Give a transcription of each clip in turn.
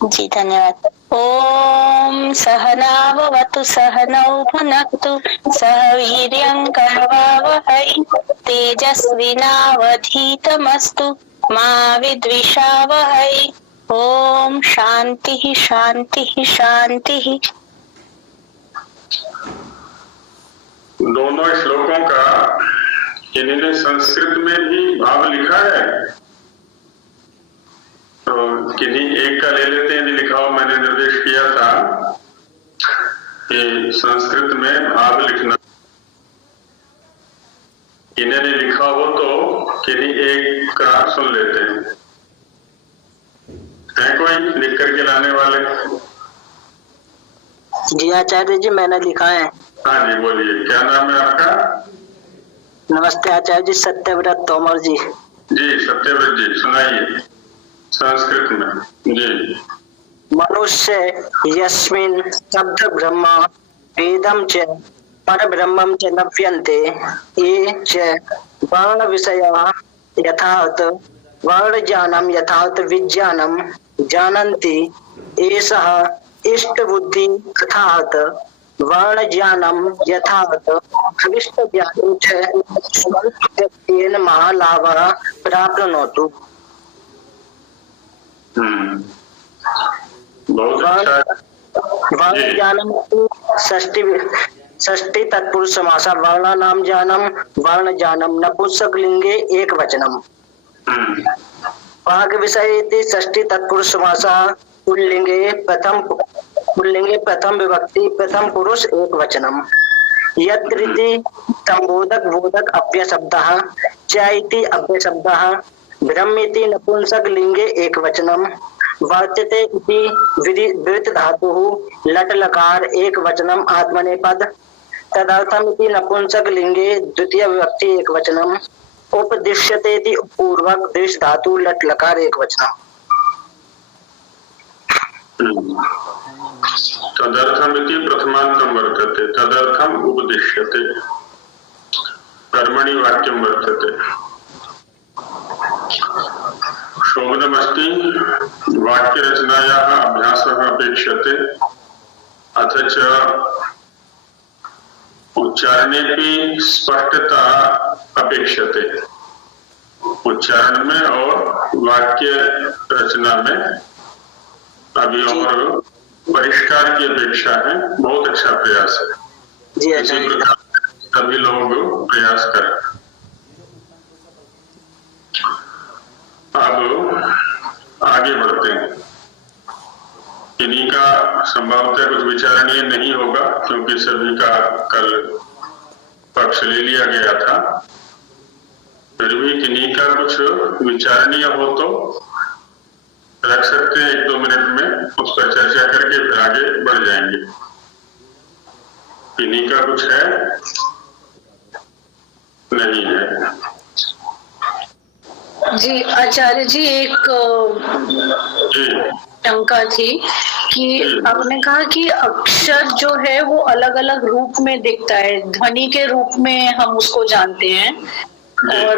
जी धन्यवाद। ओम सहनाववतु सहनौ भुनक्तु सह वीर्यं करवावहै तेजस्विनावधीतमस्तु मा विद्विषावहै। ओम शांति शांति शांति। दोनों श्लोकों का इन्होंने संस्कृत में भी भाव लिखा है, तो किन्हीं एक का ले लेते हैं। लिखा हो, मैंने निर्देश किया था कि संस्कृत में भाव लिखना। इन्होंने लिखा हो तो किन्हीं एक का सुन लेते हैं। है कोई लिख करके लाने वाले? जी आचार्य जी, मैंने लिखा है। हाँ जी, बोलिए, क्या नाम है आपका? नमस्ते आचार्य जी, सत्यव्रत तोमर जी। जी सत्यव्रत जी, सुनाइए संस्कृत में। जी। मनुष्य यस्मिन् शब्द ब्रह्म वेदम च पर ब्रह्मम च लभ्यन्ते ये च वर्ण विषया यथावत वर्ण ज्ञानम यथावत विज्ञानम जानन्ति एषः इष्ट बुद्धि यथावत वर्ण ज्ञानम यथावत अविष्ट ज्ञानं च स्वल्पव्यक्तेन महालाभः प्राप्नोतु। बहुत अच्छा। वर्ण ज्ञानम षष्ठी तत्पुरुष समासा वर्णानाम ज्ञानम वर्ण ज्ञानम नपुंसक लिंगे एक वचनम। वाग विषय षष्ठी तत्पुरुष समासा पुल्लिंगे प्रथम विभक्ति प्रथम पुरुष एक वचनम। यत्रिति संबोधक बोधक अव्यय शब्दः च इति अव्यय शब्दः ब्रह्मेति नपुंसक लिंगे एक वचनम। वर्तते इति वृत धातुः लट लकार एक वचनम आत्मनेपद। तदर्थम इति नपुंसक लिंगे द्वितीय विभक्ति एक वचनम। उपदिश्यते इति पूर्वक देश धातु लट लकार एक वचनम। तदर्थम इति प्रथमांतम वर्तते, तदर्थम उपदिश्यते, कर्मणि वाक्यम वर्तते। शोभनमस्ति वाक्य रचनायाः अभ्यासः अपेक्षते, अथ च उच्चारणेपि स्पष्टता अपेक्षते। उच्चारण में और वाक्य रचना में अभी और परिष्कार की अपेक्षा है। बहुत अच्छा प्रयास है। इसी प्रकार सभी लोग प्रयास करें। अब आगे बढ़ते हैं। इन्हीं का संभवतः कुछ विचारणीय नहीं होगा, क्योंकि सभी का कल पक्ष ले लिया गया था। फिर भी किन्हीं का कुछ विचारणीय हो तो रख सकते हैं 1-2 मिनट में, उस पर चर्चा करके फिर आगे बढ़ जाएंगे। किन्हीं का कुछ है? नहीं है। जी आचार्य जी, एक शंका थी कि आपने कहा कि अक्षर जो है वो अलग अलग रूप में दिखता है, ध्वनि के रूप में हम उसको जानते हैं, और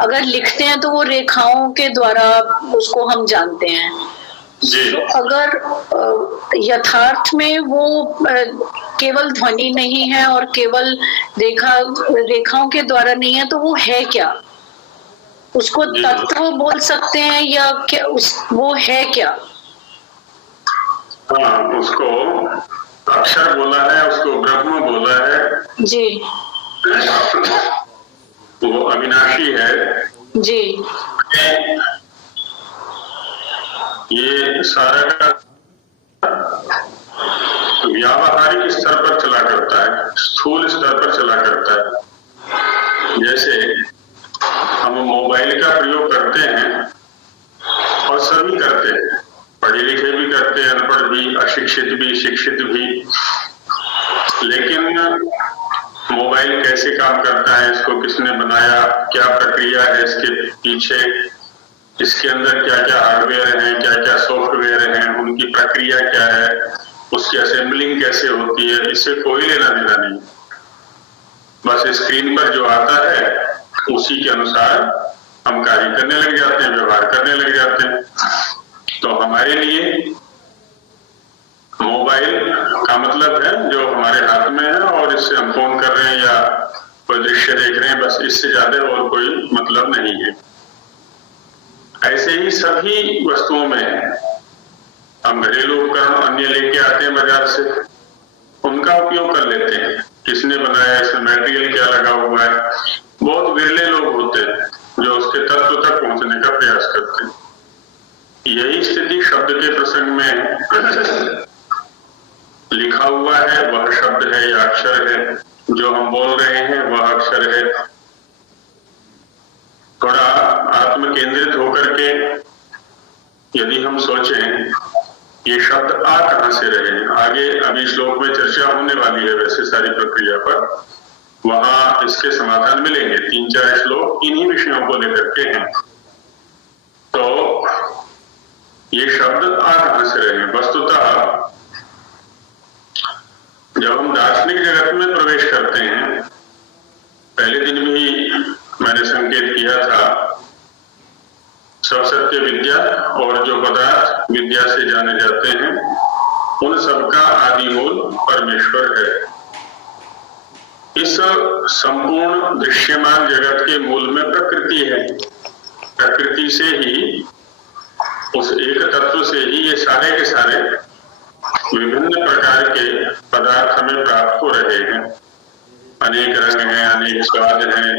अगर लिखते हैं तो वो रेखाओं के द्वारा उसको हम जानते हैं। तो अगर यथार्थ में वो केवल ध्वनि नहीं है और केवल रेखाओं के द्वारा नहीं है, तो वो है क्या? उसको तत्व बोल सकते हैं या क्या वो है क्या? हाँ, उसको अक्षर बोला है, उसको ब्रह्म बोला है जी। वो अविनाशी है जी। ये सारा का व्यावहारिक स्तर पर चला करता है, स्थूल स्तर पर चला करता है। जैसे हम मोबाइल का प्रयोग करते हैं और सभी करते हैं, पढ़े लिखे भी करते हैं, अनपढ़ भी, अशिक्षित भी, शिक्षित भी। लेकिन मोबाइल कैसे काम करता है, इसको किसने बनाया, क्या प्रक्रिया है इसके पीछे, इसके अंदर क्या क्या हार्डवेयर हैं, क्या क्या सॉफ्टवेयर हैं, उनकी प्रक्रिया क्या है, उसकी असेंबलिंग कैसे होती है, इससे कोई लेना देना नहीं। बस स्क्रीन पर जो आता है उसी के अनुसार हम कार्य करने लग जाते हैं, व्यवहार करने लग जाते हैं। तो हमारे लिए मोबाइल का मतलब है जो हमारे हाथ में है और इससे हम फोन कर रहे हैं या कोई दृश्य देख रहे हैं, बस इससे ज्यादा और कोई मतलब नहीं है। ऐसे ही सभी वस्तुओं में हम घरेलू उपकरण अन्य लेके आते हैं बाजार से, उनका उपयोग कर लेते हैं। किसने बनाया, इसमें मटेरियल क्या लगा हुआ है, बहुत विरले लोग होते हैं जो उसके तत्व तक पहुंचने का प्रयास करते हैं। यही स्थिति शब्द के प्रसंग में लिखा हुआ है। वह शब्द है या अक्षर है, जो हम बोल रहे हैं वह अक्षर है। थोड़ा आत्म केंद्रित होकर के यदि हम सोचें ये शब्द आ कहां से रहे हैं, आगे अभी श्लोक में चर्चा होने वाली है वैसे सारी प्रक्रिया पर, वहां इसके समाधान मिलेंगे। 3-4 श्लोक इन्हीं विषयों को लेकर के हैं। तो ये शब्द आ कहां से रहे हैं? वस्तुतः जब हम दार्शनिक जगत में प्रवेश करते हैं, पहले दिन भी मैंने संकेत किया था, सब सत्य विद्या और जो पदार्थ विद्या से जाने जाते हैं उन सबका आदि मूल परमेश्वर है। इस संपूर्ण दृश्यमान जगत के मूल में प्रकृति है। प्रकृति से ही, उस एक तत्व से ही ये सारे के सारे विभिन्न प्रकार के पदार्थ हमें प्राप्त हो रहे हैं। अनेक रंग हैं, अनेक स्वाद हैं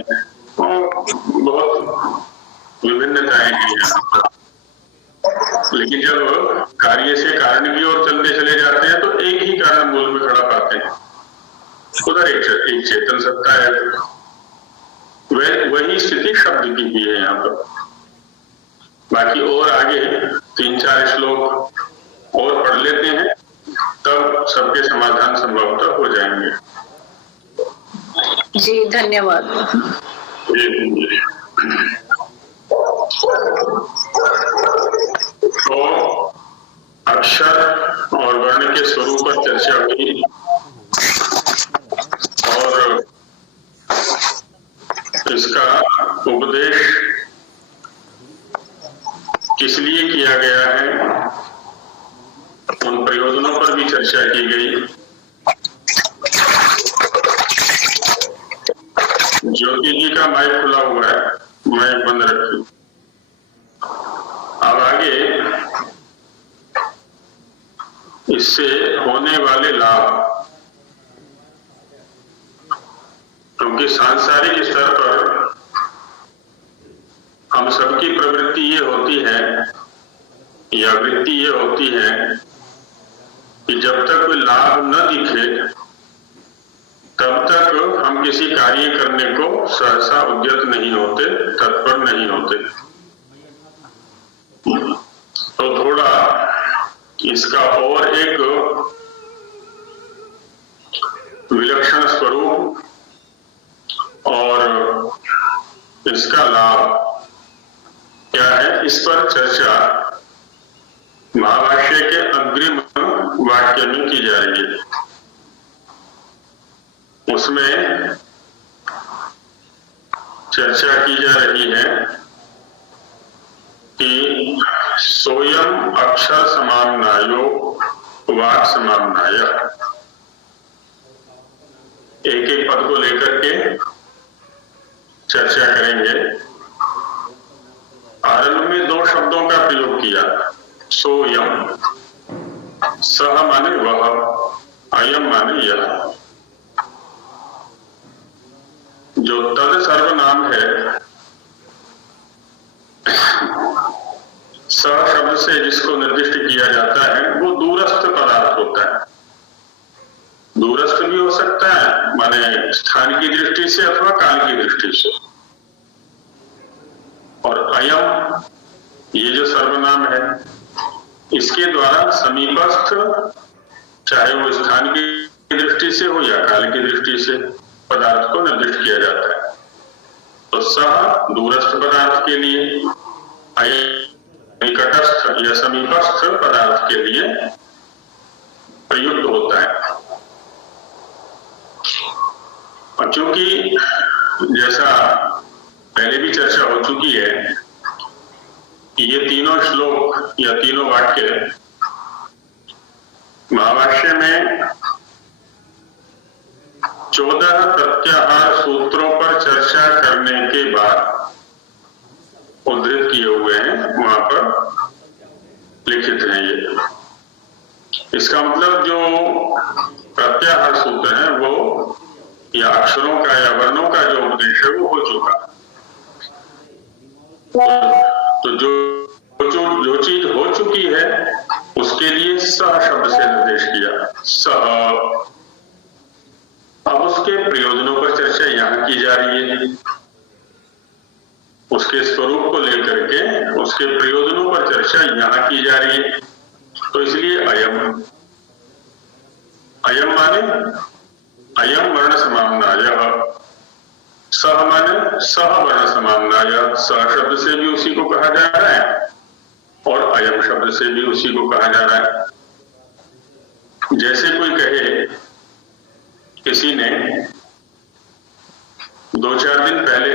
और बहुत विभिन्नताएं हैं यहाँ। लेकिन जब कार्य से कारण की ओर चलते चले जाते हैं तो एक ही कारण मूल में खड़ा पाते हैं। उधर एक चेतन सत्ता है। वही स्थिति शब्द की भी है यहाँ पर। बाकी और आगे 3-4 श्लोक और पढ़ लेते हैं, तब सबके समाधान संभवतः हो जाएंगे। जी धन्यवाद। तो अक्षर और वर्ण के स्वरूप पर चर्चा हुई और इसका उपदेश किस लिए किया गया है, उन प्रयोजनों पर भी चर्चा की गई। ज्योति जी का माइक खुला हुआ है, माइक बंद रखिए। अब आगे इससे होने वाले लाभ, क्योंकि सांसारिक स्तर पर हम सबकी प्रवृत्ति ये होती है या वृत्ति ये होती है कि जब तक कोई लाभ न दिखे तब तक हम किसी कार्य करने को सहसा उद्यत नहीं होते, तत्पर नहीं होते। तो थोड़ा इसका और एक विलक्षण स्वरूप और इसका लाभ क्या है, इस पर चर्चा महाभाष्य के अग्रिम वाक्य में की जाएगी। उसमें चर्चा की जा रही है कि सोयम अक्षर समाम्नायो वाक् समाम्नाय। एक एक पद को लेकर के चर्चा करेंगे। आरंभ में 2 शब्दों का प्रयोग किया, सोयम, सह माने वह, अयम माने यह। जो तद सर्वनाम है, स शब्द से जिसको निर्दिष्ट किया जाता है वो दूरस्थ पदार्थ होता है। दूरस्थ भी हो सकता है, माने स्थान की दृष्टि से अथवा काल की दृष्टि से। और अयम, ये जो सर्वनाम है, इसके द्वारा समीपस्थ, चाहे वो स्थान की दृष्टि से हो या काल की दृष्टि से, पदार्थ को निर्दिष्ट किया जाता है। तो सह दूरस्थ पदार्थ के लिए, निकटस्थ या समीपस्थ पदार्थ के लिए प्रयुक्त होता है। और चूंकि जैसा पहले भी चर्चा हो चुकी है कि ये तीनों श्लोक या तीनों वाक्य महाभाष्य में 14 प्रत्याहार सूत्रों पर चर्चा करने के बाद उद्धृत किए हुए हैं, वहां पर लिखित हैं ये। इसका मतलब जो प्रत्याहार सूत्र है वो या अक्षरों का या वर्णों का जो उपदेश है वो हो चुका। तो जो चीज हो चुकी है उसके लिए सह शब्द से निर्देश किया। सह, अब उसके प्रयोजनों पर चर्चा यहाँ की जा रही है, उसके स्वरूप को लेकर के उसके प्रयोजनों पर चर्चा यहाँ की जा रही है। तो इसलिए अयम, अयम माने अयम वर्ण समाम्नाय, सह माने सह वर्ण समाम्नाय। सह शब्द से भी उसी को कहा जा रहा है और अयम शब्द से भी उसी को कहा जा रहा है। जैसे कोई कहे, किसी ने 2-4 दिन पहले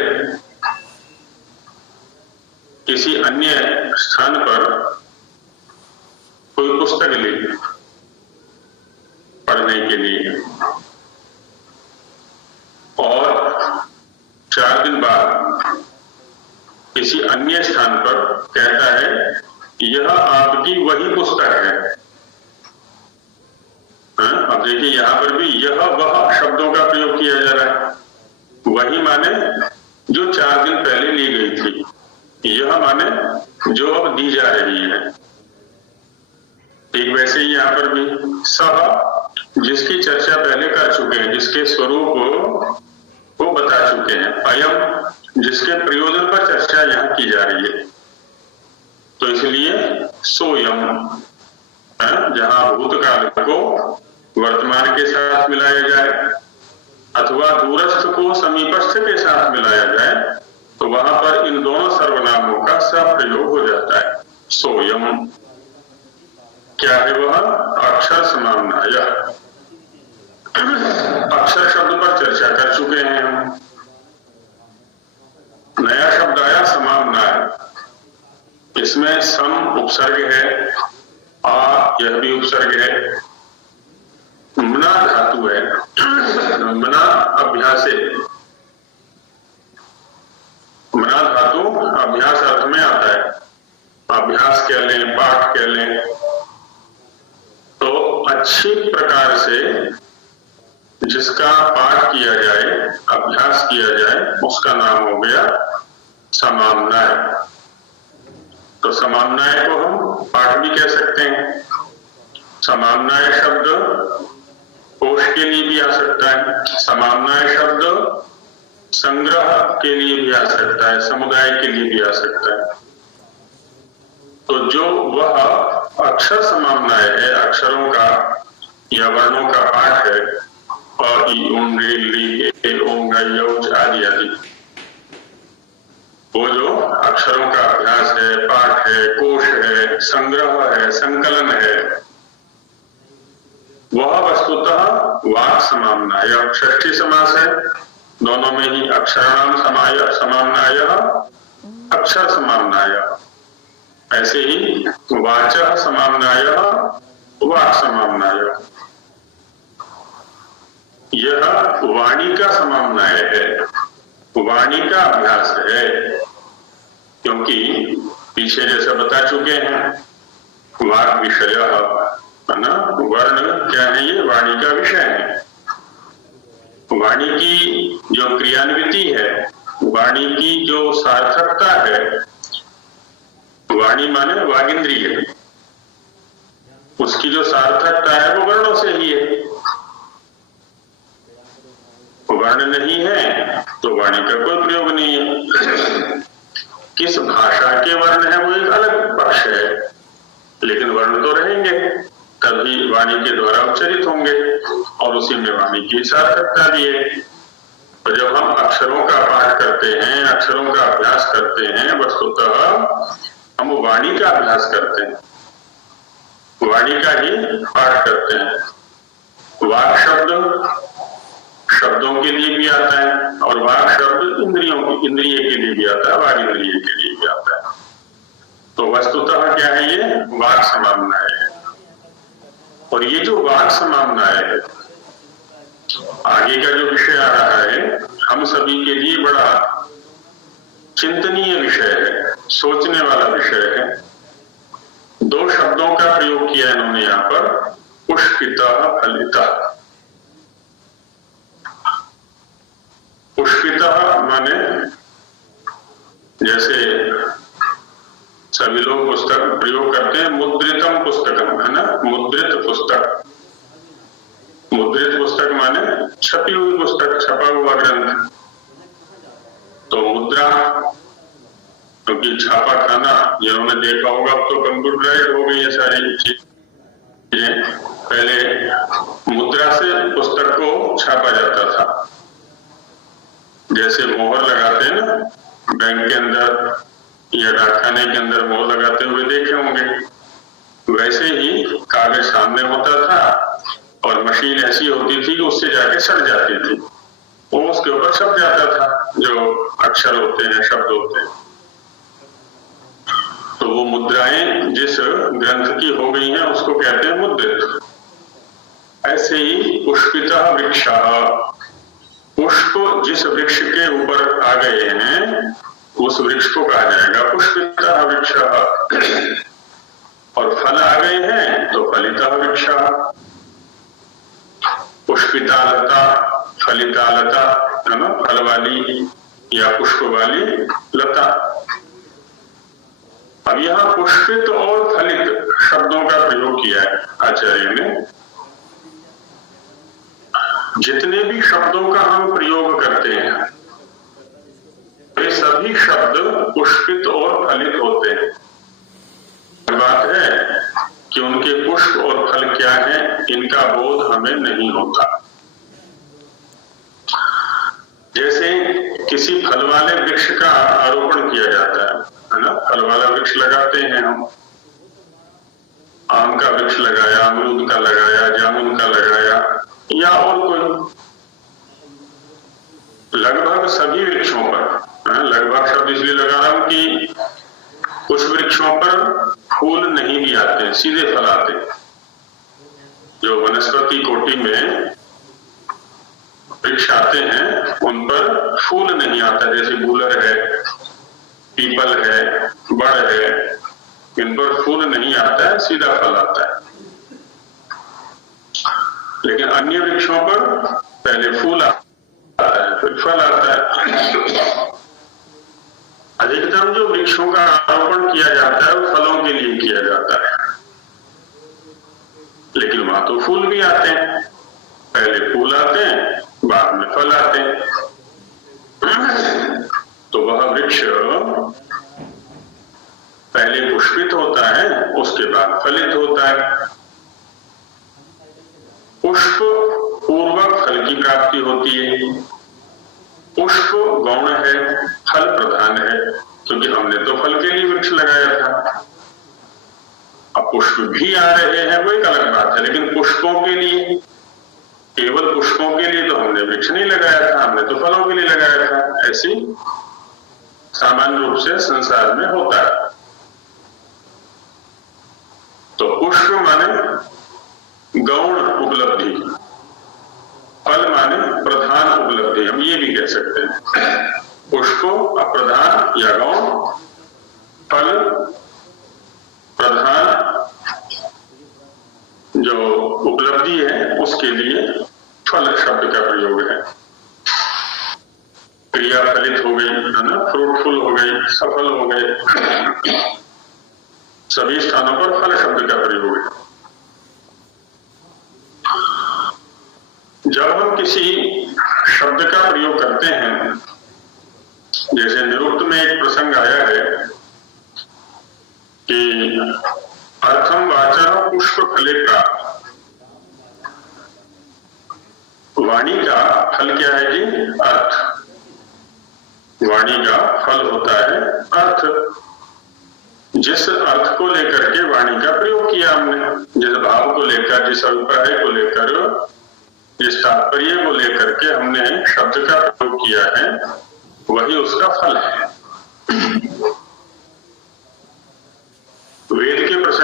किसी अन्य स्थान पर कोई पुस्तक ली पढ़ने के लिए और 4 दिन बाद किसी अन्य स्थान पर कहता है यह आपकी वही पुस्तक है। अब देखिए यहां पर भी यह वह शब्दों का प्रयोग किया जा रहा है। वही माने जो 4 दिन पहले ली गई थी, यह माने जो अब दी जा रही है। ठीक वैसे ही यहां पर भी सह जिसकी चर्चा पहले कर चुके हैं, जिसके स्वरूप को बता चुके हैं। अयम जिसके प्रयोजन पर चर्चा यहाँ की जा रही है। तो इसलिए सोयम, जहां भूतकाल को वर्तमान के साथ मिलाया जाए अथवा दूरस्थ को समीपस्थ के साथ मिलाया जाए तो वहां पर इन दोनों सर्वनामों का प्रयोग हो जाता है। सोयम क्या है वह? अक्षर समाम्नाय। अक्षर शब्द पर चर्चा कर चुके हैं हम। नया शब्द आया समाम्नाय। इसमें सम उपसर्ग है, आ यह भी उपसर्ग है, मना धातु है। मना अभ्यासे, मना धातु अभ्यास अर्थ में आता है। अभ्यास कह लें, पाठ कह लें, तो अच्छी प्रकार से जिसका पाठ किया जाए, अभ्यास किया जाए, उसका नाम हो गया समाम्नाय। तो समाम्नाय को हम पाठ भी कह सकते हैं। समाम्नाय शब्द कोश के लिए भी आ सकता है, समाम्नाय शब्द संग्रह के लिए भी आ सकता है, समुदाय के लिए भी आ सकता है। तो जो वह अक्षर समाम्नाय है, अक्षरों का या वर्णों का पाठ है, और आदि आदि, वो जो अक्षरों का अभ्यास है, पाठ है, कोश है, संग्रह है, संकलन है, वह वस्तुतः वाक् समाम्नाय। षष्ठी समास है, दोनों में ही अक्षराणाम समाम्नाय, अक्षर समाम्नाय। ऐसे ही वाचः समाम्नाय, वाक् समाम्नाय। यह वाणी का समाम्नाय है, वाणी का अभ्यास है। क्योंकि पीछे जैसा बता चुके हैं, वाक् विषय है ना, वर्ण क्या है? ये वाणी का विषय है। वाणी की जो क्रियान्विति है, वाणी की जो सार्थकता है, वाणी माने वागिंद्रिय, उसकी जो सार्थकता है वो वर्णों से ही है। वर्ण नहीं है तो वाणी का कोई प्रयोग नहीं है। किस भाषा के वर्ण है वो एक अलग पक्ष है, लेकिन वर्ण तो रहेंगे, तभी वाणी के द्वारा उच्चरित होंगे और उसी में वाणी की सार्थकता भी है। तो जब हम अक्षरों का पाठ करते हैं, अक्षरों का अभ्यास करते हैं, वस्तुतः हम वाणी का अभ्यास करते हैं, वाणी का ही पाठ करते हैं। वाक् शब्द शब्दों के लिए भी आता है और वाक् शब्द इंद्रिय के लिए भी आता है, वाग इंद्रिय के लिए भी आता है। तो वस्तुतः क्या है, ये वाक् समाम्नाय है। और ये जो वाक् समाम्नाय है, आगे का जो विषय आ रहा है, हम सभी के लिए बड़ा चिंतनीय विषय है, सोचने वाला विषय है। दो शब्दों का प्रयोग किया इन्होंने यहाँ पर, पुष्पितः फलितः। पुष्पितः माने जैसे सभी लोग पुस्तक प्रयोग करते हैं, मुद्रितम पुस्तकम, है ना, मुद्रित पुस्तक। मुद्रित पुस्तक माने छपी हुई पुस्तक, छपा हुआ ग्रंथ। तो मुद्रा, क्योंकि छापा खाना जिन्होंने देखा होगा, अब तो कंप्यूटराइज हो गई है सारी चीजें। पहले मुद्रा से पुस्तक को छापा जाता था, जैसे मोहर लगाते हैं ना बैंक के अंदर या डाकखाने के अंदर मोहर लगाते हुए देखे होंगे, वैसे ही कागज सामने होता था और मशीन ऐसी होती थी कि उससे जाके सड़ जाती थी, वो उसके ऊपर छप जाता था जो अक्षर होते हैं, शब्द होते हैं। तो वो मुद्राएं जिस ग्रंथ की हो गई हैं उसको कहते हैं मुद्रित। ऐसे ही पुष्पितः वृक्षः, पुष्प जिस वृक्ष के ऊपर आ गए हैं उस वृक्ष को कहा जाएगा पुष्पितः वृक्षः। और फल आ गए हैं तो फलितः वृक्षः। पुष्पिता लता, फलिता लता, है ना, फल वाली या पुष्प वाली लता। अब यहाँ पुष्पित और फलित शब्दों का प्रयोग किया है आचार्य ने। जितने भी शब्दों का हम प्रयोग करते हैं वे सभी शब्द पुष्पित और फलित होते हैं। बात है कि उनके पुष्प और फल क्या है, इनका बोध हमें नहीं होता। जैसे किसी फल वाले वृक्ष का आरोपण किया जाता है ना, फल वाला वृक्ष लगाते हैं हम, आम का वृक्ष लगाया, अमरूद का लगाया, जामुन का लगाया या और कोई, लगभग सभी वृक्षों पर, लगभग शब्द इसलिए लगा रहा हूं कि कुछ वृक्षों पर फूल नहीं भी आते, सीधे फल आते। जो वनस्पति कोटि में वृक्ष आते हैं उन पर फूल नहीं आता, जैसे गूलर है, पीपल है, बड़ है, इन पर फूल नहीं आता है, सीधा फल आता है। लेकिन अन्य वृक्षों पर पहले फूल आता है फिर फल आता है। अधिकतम जो वृक्षों का आरोपण किया जाता है वो फलों के लिए किया जाता है, लेकिन वहां तो फूल भी आते हैं, पहले फूल आते हैं बाद में फल आते हैं। तो वह वृक्ष पहले पुष्पित होता है उसके बाद फलित होता है। पुष्प पूर्वक फल की प्राप्ति होती है। पुष्प गौण है, फल प्रधान है, क्योंकि हमने तो फल के लिए वृक्ष लगाया था। अब पुष्प भी आ रहे हैं वो एक अलग बात है, लेकिन पुष्पों के लिए, केवल पुष्पों के लिए तो हमने वृक्ष नहीं लगाया था, हमने तो फलों के लिए लगाया था। ऐसी सामान्य रूप से संसार में होता है। तो पुष्प माने गौण उपलब्धि, फल माने प्रधान उपलब्धि, हम ये भी कह सकते हैं। पुष्प अप्रधान या गौण, फल प्रधान जो उपलब्धि है उसके लिए फल शब्द का प्रयोग है। क्रिया फलित हो गई, है ना, फ्रूटफुल हो गई, सफल हो गए, सभी स्थानों पर फल शब्द का प्रयोग है। जब हम किसी शब्द का प्रयोग करते हैं, जैसे निरुक्त में एक प्रसंग आया है कि अर्थम वाचा पुष्प फले का, वाणी का फल क्या है जी? अर्थ। वाणी का फल होता है अर्थ। जिस अर्थ को लेकर के वाणी का प्रयोग किया हमने, जिस भाव को लेकर, जिस अभिप्राय को लेकर, जिस तात्पर्य को लेकर के हमने शब्द का प्रयोग किया है, वही उसका फल है।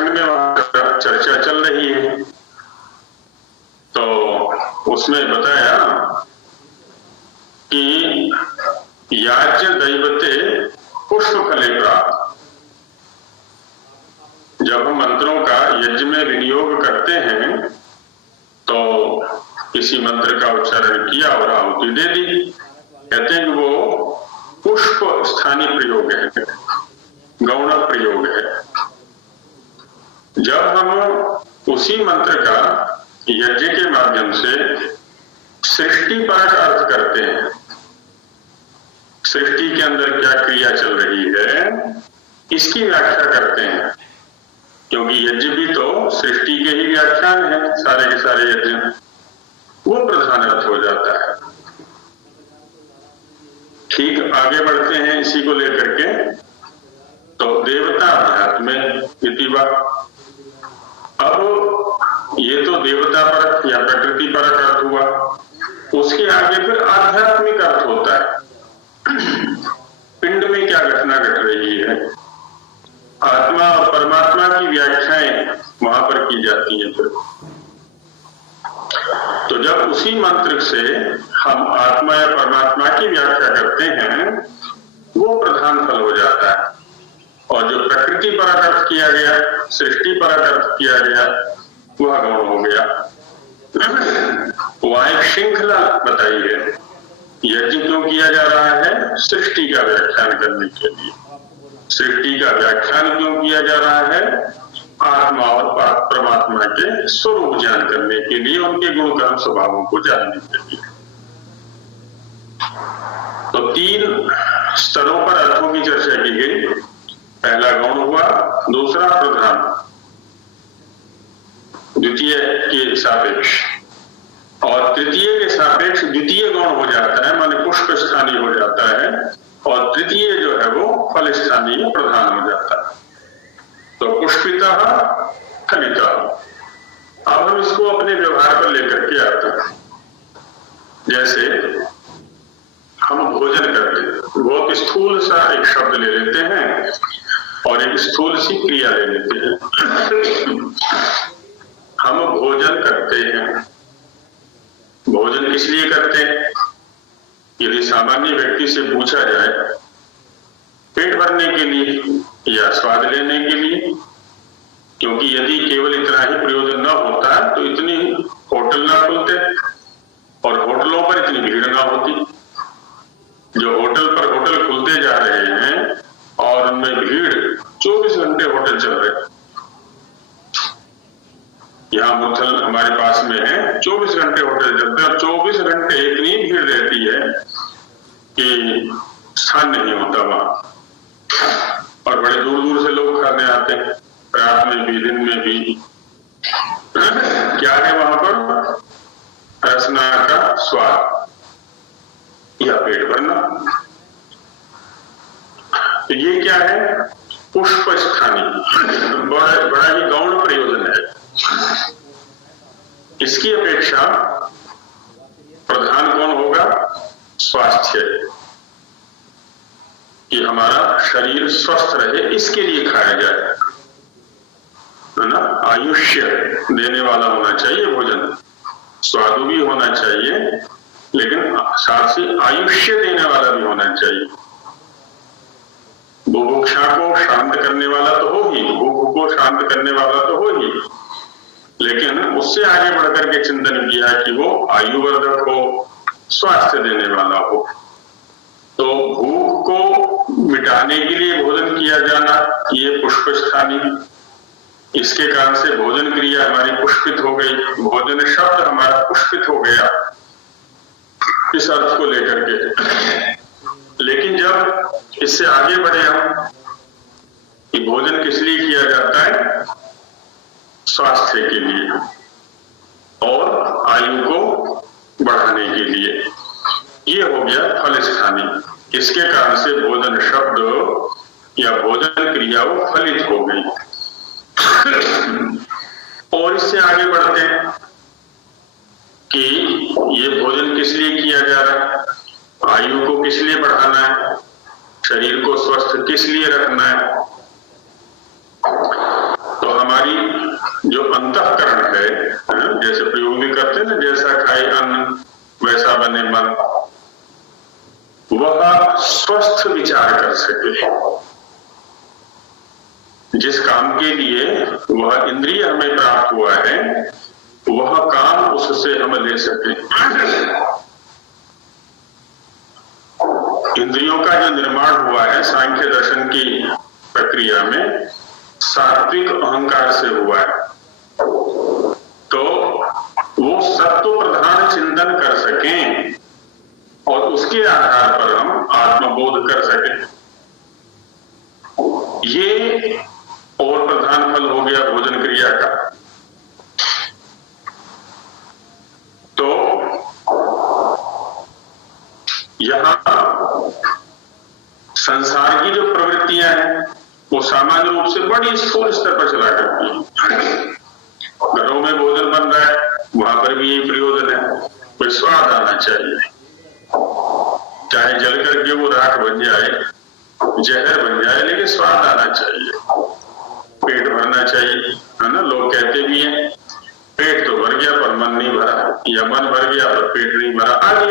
खंड में वहां चर्चा चल रही है, तो उसमें बताया कि याज्य दैवते पुष्प फले प्राप्त। जब हम मंत्रों का यज्ञ में विनियोग करते हैं तो किसी मंत्र का उच्चारण किया और आहुति दे दी, कहते हैं कि वो पुष्प स्थानीय प्रयोग है, गौण प्रयोग है। जब हम उसी मंत्र का यज्ञ के माध्यम से सृष्टि परक अर्थ करते हैं, सृष्टि के अंदर क्या क्रिया चल रही है इसकी व्याख्या करते हैं, क्योंकि यज्ञ भी तो सृष्टि के ही व्याख्यान है, सारे के सारे यज्ञ, वो प्रधान अर्थ हो जाता है। ठीक आगे बढ़ते हैं इसी को लेकर के, तो देवता अध्यात्म इतिवा। अब ये तो देवता परक या प्रकृति परक अर्थ हुआ, उसके आगे फिर आध्यात्मिक अर्थ होता है। पिंड में क्या घटना घट रही है, आत्मा और परमात्मा की व्याख्याएं वहां पर की जाती है। फिर तो जब उसी मंत्र से हम आत्मा या परमात्मा की व्याख्या करते हैं वो प्रधान फल हो जाता है, और जो प्रकृति परक अर्थ किया गया, सृष्टि परक अर्थ किया गया, वह गौण हो गया। वहां एक श्रृंखला बताई है, यज्ञ क्यों किया जा रहा है, सृष्टि का व्याख्यान करने के लिए। सृष्टि का व्याख्यान क्यों किया जा रहा है, आत्मा और परमात्मा के स्वरूप ज्ञान करने के लिए, उनके गुण कर्म स्वभावों को जानने के लिए। तो 3 स्तरों पर अर्थों की चर्चा की गई। पहला गौण हुआ, दूसरा प्रधान, द्वितीय के सापेक्ष, और तृतीय के सापेक्ष द्वितीय गौण हो जाता है, माने पुष्प स्थानीय हो जाता है, और तृतीय जो है वो फल स्थानीय प्रधान हो जाता है। तो पुष्पिता फलिता। अब हम इसको अपने व्यवहार पर लेकर के आते हैं। जैसे हम भोजन करते हैं, बहुत स्थूल सा एक शब्द ले लेते हैं और एक स्थूल सी क्रिया ले लेते हैं। हम भोजन करते हैं, भोजन किस लिए करते हैं? यदि सामान्य व्यक्ति से पूछा जाए, पेट भरने के लिए या स्वाद लेने के लिए, क्योंकि यदि केवल इतना ही प्रयोजन न होता तो इतनी होटल ना खुलते और होटलों पर इतनी भीड़ ना होती। जो होटल पर होटल खुलते जा रहे हैं और उनमें भीड़, 24 घंटे होटल चल रहे। यहाँ मुरथल हमारे पास में है, 24 घंटे होटल चलते हैं और 24 घंटे इतनी भीड़ रहती है कि स्थान नहीं होता वहां, और बड़े दूर दूर से लोग खाने आते हैं, रात में भी दिन में भी। क्या है वहां पर? रसना का स्वाद या पेट भरना। तो ये क्या है? पुष्प स्थानीय, बड़ा ही गौण प्रयोजन है। इसकी अपेक्षा प्रधान कौन होगा? स्वास्थ्य, कि हमारा शरीर स्वस्थ रहे, इसके लिए खाया जाए, है ना। आयुष्य देने वाला होना चाहिए भोजन, स्वादु भी होना चाहिए, लेकिन साथ ही आयुष्य देने वाला भी होना चाहिए। बुभुक्षा को शांत करने वाला तो हो ही, भूख को शांत करने वाला तो हो ही, लेकिन उससे आगे बढ़कर के चिंतन किया कि वो आयुवर्धक हो, स्वास्थ्य देने वाला हो। तो भूख को मिटाने के लिए भोजन किया जाना, ये पुष्प स्थानीय। इसके कारण से भोजन क्रिया हमारी पुष्पित हो गई, भोजन शब्द हमारा पुष्पित हो गया इस अर्थ को लेकर के। लेकिन जब इससे आगे बढ़े हम कि भोजन किस लिए किया जाता है? स्वास्थ्य के लिए और आयु को बढ़ाने के लिए। ये हो गया फल स्थानीय। इसके कारण से भोजन शब्द या भोजन क्रिया वो फलित हो गई। और इससे आगे बढ़ते हैं कि ये भोजन किस लिए किया जा रहा है, आयु को किस लिए बढ़ाना है, शरीर को स्वस्थ किस लिए रखना है। तो हमारी अंतःकरण है, जैसे प्रयोग भी करते हैं ना, जैसा खाए अन्न वैसा बने मन, वह स्वस्थ विचार कर सके, जिस काम के लिए वह इंद्रिय हमें प्राप्त हुआ है वह काम उससे हम ले सके। इंद्रियों का जो निर्माण हुआ है सांख्य दर्शन की प्रक्रिया में सात्विक अहंकार से हुआ है, तो वो सत्व प्रधान चिंतन कर सकें और उसके आधार पर हम आत्मबोध कर सकें। ये और प्रधान फल हो गया भोजन क्रिया का। तो यहां संसार की जो प्रवृत्तियां हैं वो सामान्य रूप से बड़ी स्थूल स्तर पर चला करती हैं। घरों में भोजन बन रहा है, वहां पर भी यही प्रयोजन है, कोई स्वाद आना चाहिए, चाहे जल करके वो राख बन जाए, जहर बन जाए, लेकिन स्वाद आना चाहिए, पेट भरना चाहिए, है ना। लोग कहते भी हैं पेट तो भर गया पर मन नहीं भरा, या मन भर गया पर पेट नहीं भरा, आदि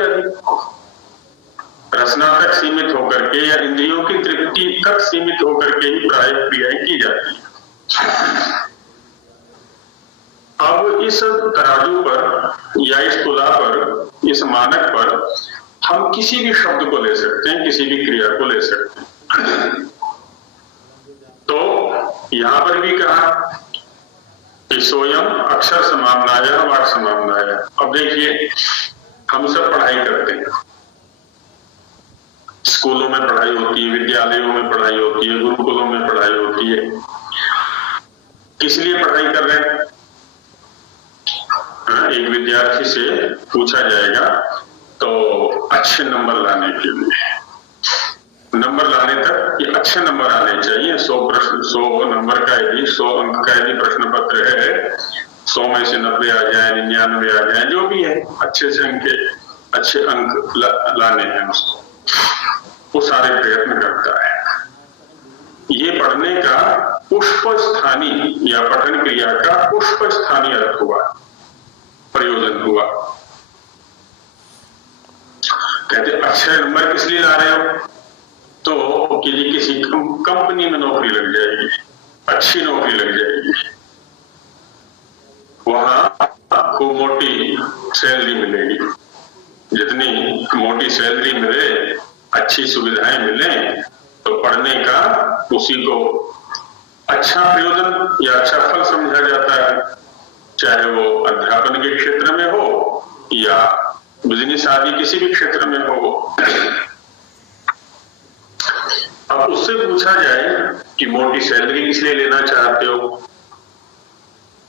रसना तक सीमित होकर के या इंद्रियों की तृप्ति तक सीमित होकर के ही प्राय क्रियाएं की जाती है। अब इस तराजू पर या इस तुला पर, इस मानक पर हम किसी भी शब्द को ले सकते हैं, किसी भी क्रिया को ले सकते हैं। तो यहां पर भी कहा कि सोयम अक्षर समाम्नाय वाक् समाम्नाय। अब देखिए हम सब पढ़ाई करते हैं, स्कूलों में पढ़ाई होती है, विद्यालयों में पढ़ाई होती है, गुरुकुलों में पढ़ाई होती है। किस लिए पढ़ाई कर रहे हैं? एक विद्यार्थी से पूछा जाएगा तो अच्छे नंबर लाने के लिए, नंबर लाने तक ये अच्छे नंबर आने चाहिए। 100 नंबर का यदि 100 अंक का यदि प्रश्न पत्र है, 100 में से 90 आ जाए, 99 आ जाए, जो भी है, अच्छे से अच्छे अंक लाने हैं उसको, वो सारे प्रयत्न करता है। ये पढ़ने का पुष्प स्थानीय या पठन क्रिया का पुष्प स्थानीय अर्थ हुआ, प्रयोजन हुआ। कहते अच्छे नंबर किस लिए ला रहे हो? तो किसी कंपनी में नौकरी लग जाएगी, अच्छी नौकरी लग जाएगी, वहां खूब मोटी सैलरी मिलेगी। जितनी मोटी सैलरी मिले, अच्छी सुविधाएं मिले, तो पढ़ने का उसी को अच्छा प्रयोजन या अच्छा फल समझा जाता है, चाहे वो अध्यापन के क्षेत्र में हो या बिजनेस आदि किसी भी क्षेत्र में हो। अब उससे पूछा जाए कि मोटी सैलरी किस लिए लेना चाहते हो,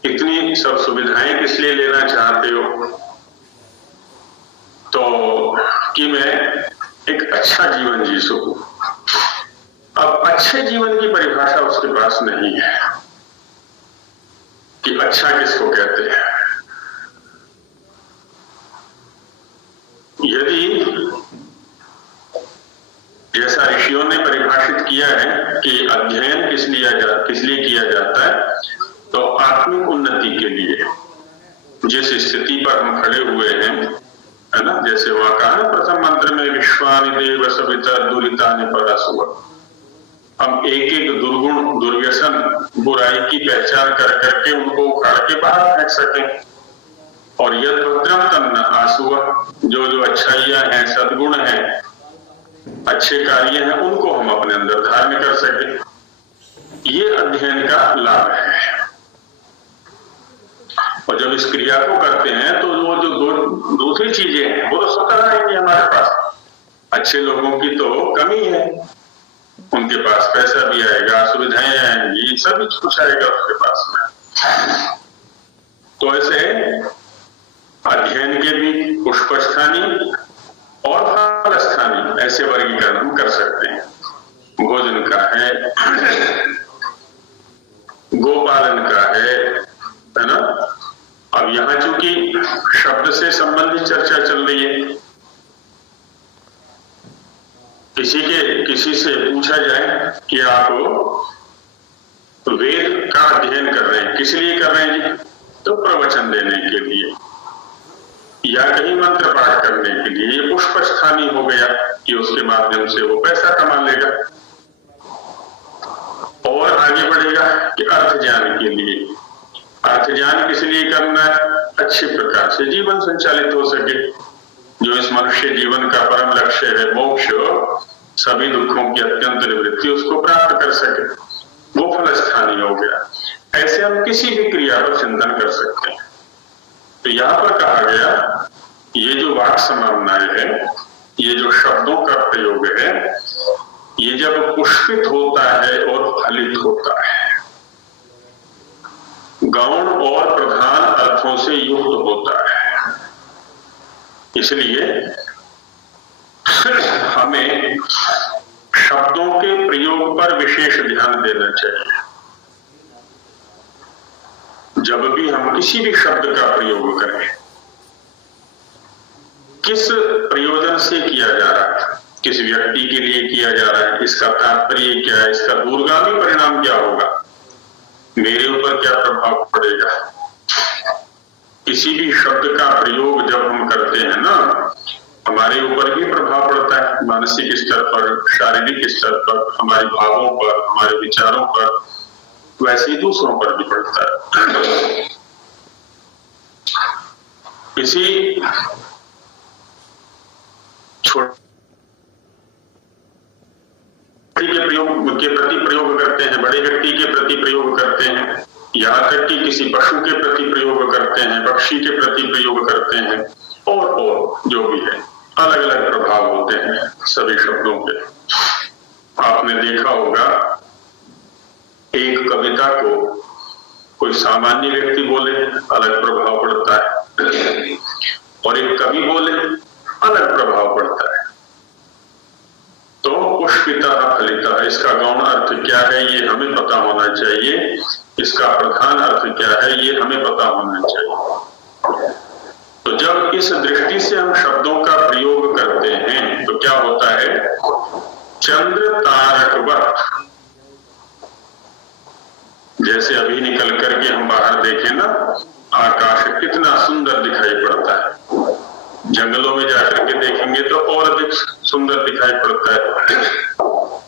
इतनी सब सुविधाएं किस लिए लेना चाहते हो, तो कि मैं एक अच्छा जीवन जी सकूं। अब अच्छे जीवन की परिभाषा उसके पास नहीं है कि अच्छा किसको कहते हैं। यदि जैसा ऋषियों ने परिभाषित किया है कि अध्ययन किस लिए किया जाता है, तो आत्मिक उन्नति के लिए। जिस स्थिति पर हम खड़े हुए हैं, है ना, जैसे वहां कहा ना प्रथम मंत्र में विश्वानि देव सविता दुरितानि परसुव, हम एक एक दुर्गुण, दुर्व्यसन, बुराई की पहचान कर करके उनको उखाड़ के बाहर फेंक सकें, और यद भद्रम तन्न आसुव, जो जो अच्छाइयां हैं, सद्गुण हैं, अच्छे कार्य हैं, उनको हम अपने अंदर धारण कर सकें। ये अध्ययन का लाभ है। और जब इस क्रिया को करते हैं तो वो जो दूसरी चीजें हैं वो तो स्वतः आएंगी हमारे पास। अच्छे लोगों की तो कमी है, उनके पास पैसा भी आएगा, सुविधाएं आएंगी, सभी कुछ आएगा उसके पास में। तो ऐसे अध्ययन के भी पुष्प स्थानीय और फल स्थानीय ऐसे वर्गीकरण हम कर सकते हैं। भोजन का है, गोपालन का है ना। अब यहां चूंकि शब्द से संबंधित चर्चा चल रही है, किसी से पूछा जाए कि आप वेद का अध्ययन कर रहे हैं, किस लिए कर रहे हैं जी? तो प्रवचन देने के लिए या कहीं मंत्र पाठ करने के लिए। ये पुष्प स्थानी हो गया कि उसके माध्यम से वो पैसा कमा लेगा और आगे बढ़ेगा कि अर्थ ज्ञान के लिए। अर्थ ज्ञान किस लिए करना है? अच्छे प्रकार से जीवन संचालित हो सके। जो इस मनुष्य जीवन का परम लक्ष्य है, मोक्ष, सभी दुखों की अत्यंत निवृत्ति, उसको प्राप्त कर सके, वो फल स्थानीय हो गया। ऐसे हम किसी भी क्रिया पर चिंतन कर सकते हैं। तो यहाँ पर कहा गया ये जो वाक समामनाएं है, ये जो शब्दों का प्रयोग है, ये जब पुष्पित होता है और फलित होता है, गौण और प्रधान अर्थों से युक्त होता है, इसलिए हमें शब्दों के प्रयोग पर विशेष ध्यान देना चाहिए। जब भी हम किसी भी शब्द का प्रयोग करें, किस प्रयोजन से किया जा रहा है, किस व्यक्ति के लिए किया जा रहा है, इसका तात्पर्य क्या है, इसका दूरगामी परिणाम क्या होगा, मेरे ऊपर क्या प्रभाव पड़ेगा। किसी भी शब्द का प्रयोग जब हम करते हैं ना, हमारे ऊपर भी प्रभाव पड़ता है, मानसिक स्तर पर, शारीरिक स्तर पर, हमारे भावों पर, हमारे विचारों पर, वैसे ही दूसरों पर भी पड़ता है। किसी छोटे के प्रति प्रयोग करते हैं, बड़े व्यक्ति के प्रति प्रयोग करते हैं, यहाँ तक कि किसी पशु के प्रति प्रयोग करते हैं, पक्षी के प्रति प्रयोग करते हैं, और जो भी है, अलग अलग प्रभाव होते हैं सभी शब्दों पे। आपने देखा होगा, एक कविता को कोई सामान्य व्यक्ति बोले अलग प्रभाव पड़ता है, और एक कवि बोले अलग प्रभाव पड़ता है। तो पुष्पिता फलिता, इसका गौण अर्थ क्या है ये हमें पता होना चाहिए, इसका प्रधान अर्थ क्या है ये हमें पता होना चाहिए। तो जब इस दृष्टि से हम शब्दों का प्रयोग करते हैं तो क्या होता है, चंद्र तारकवत, जैसे अभी निकल करके हम बाहर देखें ना, आकाश कितना सुंदर दिखाई पड़ता है, जंगलों में जाकर के देखेंगे तो और अधिक सुंदर दिखाई पड़ता है,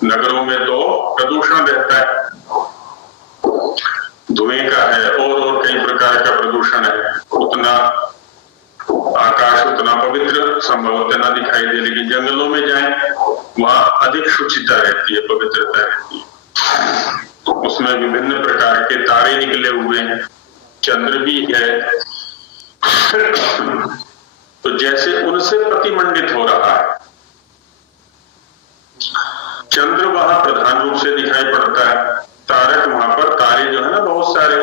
नगरों में तो प्रदूषण रहता है, धुएं का है और कई प्रकार का प्रदूषण है, उतना आकाश उतना पवित्र संभवतः ना दिखाई दे, लेकिन जंगलों में जाएं वहां अधिक शुचिता रहती है, पवित्रता रहती है, उसमें विभिन्न प्रकार के तारे निकले हुए हैं, चंद्र भी है। तो जैसे उनसे प्रतिमंडित हो रहा है, चंद्र वहां प्रधान रूप से दिखाई पड़ता है, तारक वहां पर, तारे जो है ना बहुत सारे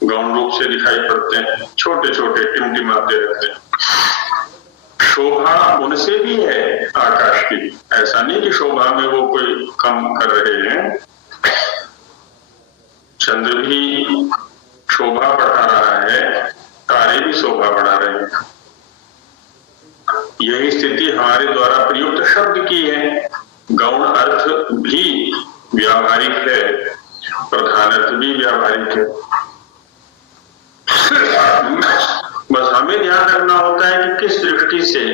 गौण रूप से दिखाई पड़ते हैं, छोटे छोटे टिमटिमाते रहते हैं। शोभा उनसे भी है आकाश की, ऐसा नहीं कि शोभा में वो कोई कम कर रहे हैं, चंद्र भी शोभा बढ़ा रहा है, तारे भी शोभा बढ़ा रहे हैं। यही स्थिति हमारे द्वारा प्रयुक्त शब्द की है। गौण अर्थ भी व्यावहारिक है, प्रधान अर्थ भी व्यावहारिक है। बस हमें ध्यान रखना होता है कि किस दृष्टि से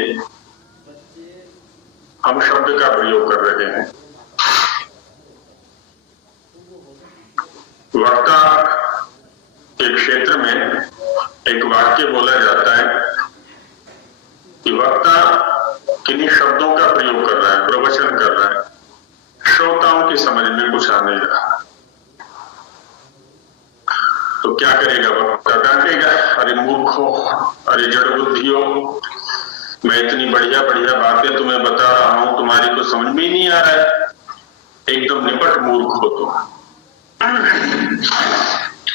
हम शब्द का प्रयोग कर रहे हैं। वक्ता के क्षेत्र में एक वाक्य बोला जाता है कि वक्ता किन्हीं शब्दों का प्रयोग कर रहा है, प्रवचन कर रहा है, श्रोताओं की समझ में कुछ आ नहीं रहा, तो क्या करेगा वक्ता? डांटेगा, अरे मूर्खो, अरे जड़ बुद्धियों, मैं इतनी बढ़िया बढ़िया बातें तुम्हें बता रहा हूं, तुम्हारी तो समझ में ही नहीं आ रहा है, एकदम निपट मूर्ख हो तुम।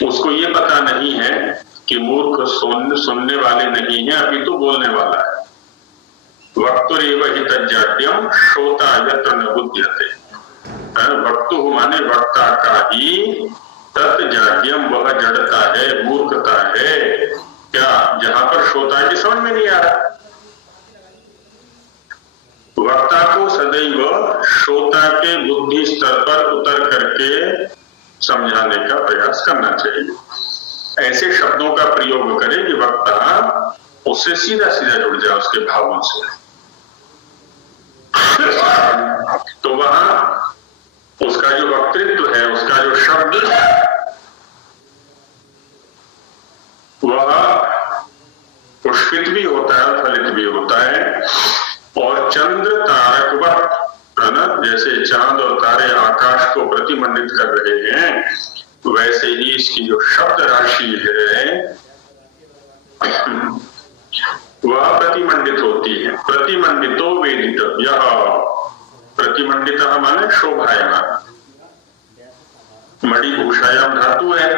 उसको ये पता नहीं है कि मूर्ख सुनने वाले नहीं है, अभी तो बोलने वाला है। वक्तुरेव हि तज्जाड्यम श्रोता यत्र न बुध्यते। वक्तु माने वक्ता का ही तत्जाड्यम, वह जड़ता है, मूर्खता है, क्या जहां पर श्रोता की समझ में नहीं आ रहा। वक्ता को सदैव श्रोता के बुद्धि स्तर पर उतर करके समझाने का प्रयास करना चाहिए। ऐसे शब्दों का प्रयोग करे कि वक्ता उससे सीधा सीधा जुड़ जाए, उसके भावों से। तो वहां उसका जो वक्तृत्व है, उसका जो शब्द, वह पुष्पित भी होता है, फलित भी होता है। और चंद्र तारकवत, है ना, जैसे चांद और तारे आकाश को प्रतिमंडित कर रहे हैं, वैसे ही इसकी जो शब्द राशि है वह प्रतिमंडित होती है। प्रतिमंडितो वेदितव्यः, प्रतिमंडितः माने शोभायमान। मणिभूषायाम धातु है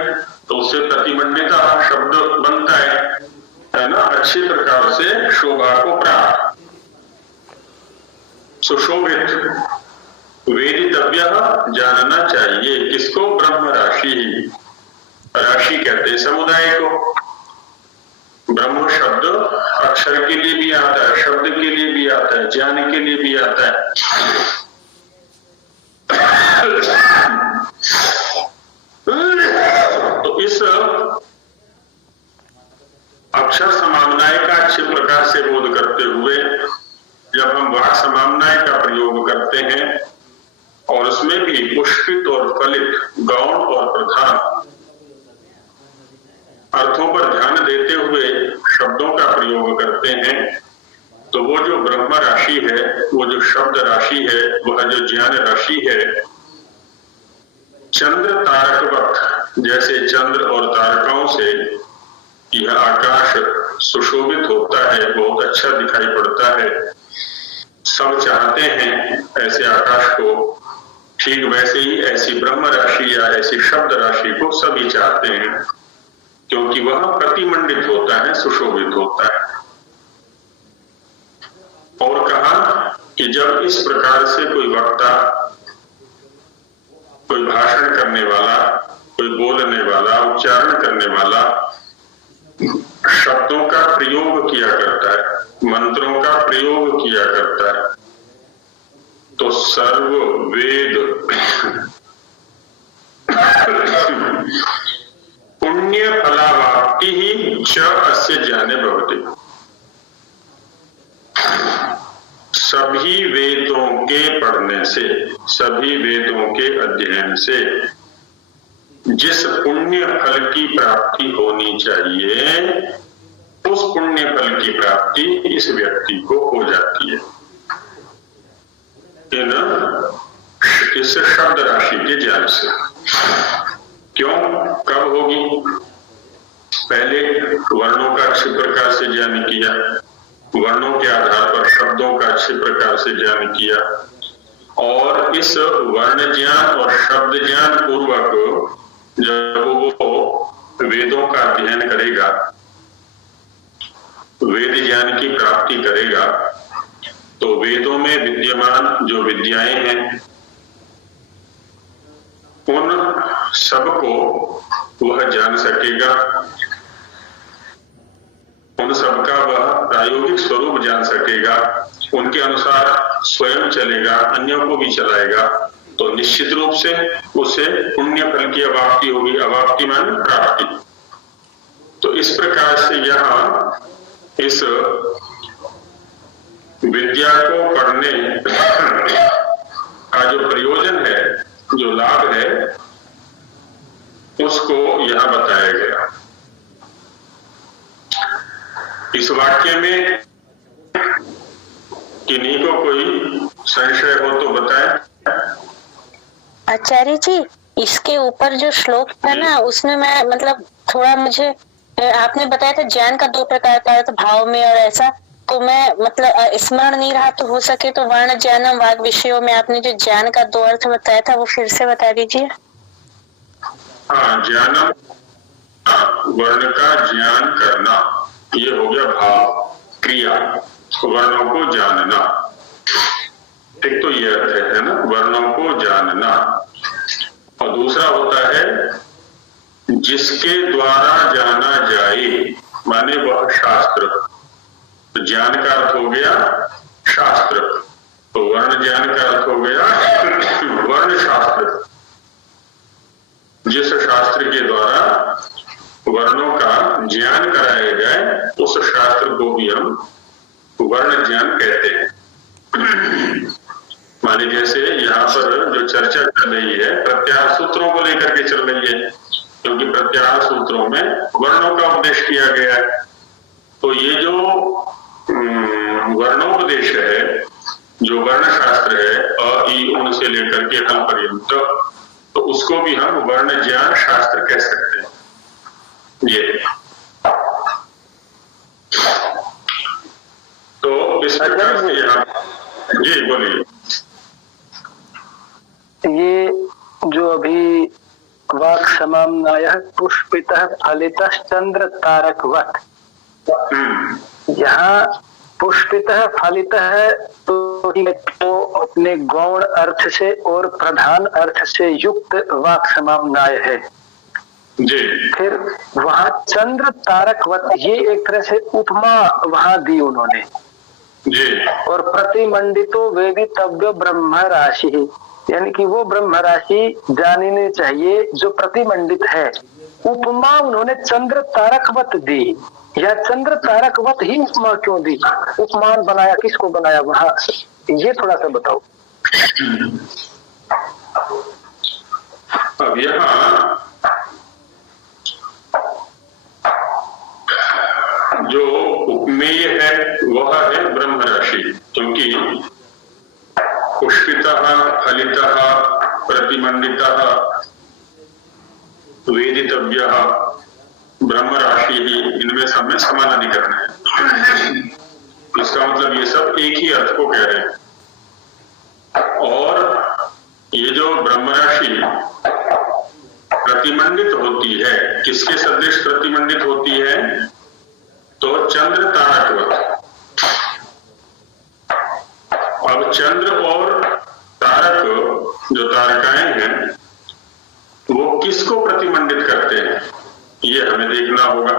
तो उससे प्रतिमंडितः शब्द बनता है ना, अच्छे प्रकार से शोभा को प्राप्त, सुशोभित। वेदितव्यः, जानना चाहिए। किसको? ब्रह्म राशि। राशि कहते हैं समुदाय को। ब्रह्म शब्द अक्षर के लिए भी आता है, शब्द के लिए भी आता है, ज्ञान के लिए भी आता है। तो इस अक्षर समाम्नाय का अच्छे प्रकार से बोध करते हुए जब हम वाक् समाम्नाय का प्रयोग करते हैं और उसमें भी पुष्पित और फलित, गौण और प्रधान अर्थों पर ध्यान देते हुए शब्दों का प्रयोग करते हैं, तो वो जो ब्रह्म राशि है, वो जो शब्द राशि है, वह जो ज्ञान राशि है, चंद्र तारकवत, जैसे चंद्र और तारकाओं से यह आकाश सुशोभित होता है, बहुत अच्छा दिखाई पड़ता है। सब चाहते हैं ऐसे आकाश को, ठीक वैसे ही ऐसी ब्रह्म राशि या ऐसी शब्द राशि को सभी चाहते हैं, क्योंकि वह प्रतिमंडित होता है, सुशोभित होता है। और कहा कि जब इस प्रकार से कोई वक्ता, कोई भाषण करने वाला, कोई बोलने वाला, उच्चारण करने वाला शब्दों का प्रयोग किया करता है, मंत्रों का प्रयोग किया करता है, तो सर्व वेद पुण्य फलावाप्ति ही च अस्य ज्ञाने भवति। सभी वेदों के पढ़ने से, सभी वेदों के अध्ययन से जिस पुण्य फल की प्राप्ति होनी चाहिए, उस पुण्य फल की प्राप्ति इस व्यक्ति को हो जाती है इस शब्द राशि के ज्ञान से। क्यों, कब होगी? पहले वर्णों का अच्छे प्रकार से ज्ञान किया, वर्णों के आधार पर शब्दों का अच्छे प्रकार से ज्ञान किया, और इस वर्ण ज्ञान और शब्द ज्ञान पूर्वक जब वो वेदों का अध्ययन करेगा, वेद ज्ञान की प्राप्ति करेगा, तो वेदों में विद्यमान जो विद्याएं हैं उन सबको वह जान सकेगा, उन सबका वह प्रायोगिक स्वरूप जान सकेगा, उनके अनुसार स्वयं चलेगा, अन्यों को भी चलाएगा, तो निश्चित रूप से उसे पुण्य फल की अवाप्ति होगी। अवाप्ति माने प्राप्ति। तो इस प्रकार से यहाँ इस विद्या को पढ़ने का जो प्रयोजन है, जो लाभ है, उसको यहां बताया गया। इस वाक्य में किन्हीं को कोई संशय हो तो बताएं। आचार्य जी, इसके ऊपर जो श्लोक था ना, उसमें मैं मतलब थोड़ा मुझे आपने बताया था ज्ञान का 2 प्रकार का था, भाव में और ऐसा, तो मैं मतलब स्मरण नहीं रहा, तो हो सके तो वर्ण ज्ञानम वाग विषयों में आपने जो ज्ञान का 2 अर्थ बताया था वो फिर से बता दीजिए। हाँ, ज्ञानम वर्ण का ज्ञान करना, ये हो गया भाव, क्रिया, वर्णों को जानना। एक तो ये अर्थ है ना, वर्णों को जानना। और दूसरा होता है जिसके द्वारा जाना जाए, माने वह शास्त्र। तो ज्ञान का अर्थ हो गया शास्त्र, तो वर्ण ज्ञान का अर्थ हो गया वर्ण शास्त्र। जिस शास्त्र के द्वारा वर्णों का ज्ञान कराया जाए उस शास्त्र को भी हम वर्ण ज्ञान कहते हैं। माने जैसे यहाँ पर जो चर्चा चल रही है प्रत्याहार सूत्रों को लेकर के चल रही है, क्योंकि प्रत्याहार सूत्रों में वर्णों का उपदेश किया गया है। तो ये जो वर्णोपदेश है, जो वर्ण शास्त्र है अ ई उन से लेकर के हल पर्यंत, तो उसको भी हम वर्ण ज्ञान शास्त्र कह सकते हैं। ये तो इस प्रकार से यहाँ जी बोलिए। ये जो अभी वाक् समाम्नायः पुष्पितः फलितः चंद्र तारकवत्, यहाँ पुष्पितः फलितः है तो अपने गौण अर्थ से और प्रधान अर्थ से युक्त वाक् समाम्नाय है जी। फिर वहाँ चंद्र तारकवत, ये एक तरह से उपमा वहाँ दी उन्होंने जी। और प्रतिमंडितो वेदितव्य ब्रह्म राशि, यानी कि वो ब्रह्म राशि जाननी चाहिए जो प्रतिमंडित है। उपमा उन्होंने चंद्र तारकवत दी, या चंद्र तारकवत ही उपमा क्यों दी? उपमान बनाया, किसको बनाया वहाँ, ये थोड़ा सा बताओ। अब यहाँ जो उपमेय है वह है ब्रह्म राशि, क्योंकि पुष्पितः फलितः प्रतिमंडितः वेदितव्यः ब्रह्म राशि ही, इनमें सब में समान अधिकरण है। इसका मतलब ये सब एक ही अर्थ को कह रहे हैं। और ये जो ब्रह्म राशि प्रतिमंडित होती है, किसके सदृश प्रतिमंडित होती है? तो चंद्र तारकवत। अब चंद्र और तारक जो तारकाएं हैं वो किसको प्रतिमंडित करते हैं, ये हमें देखना होगा।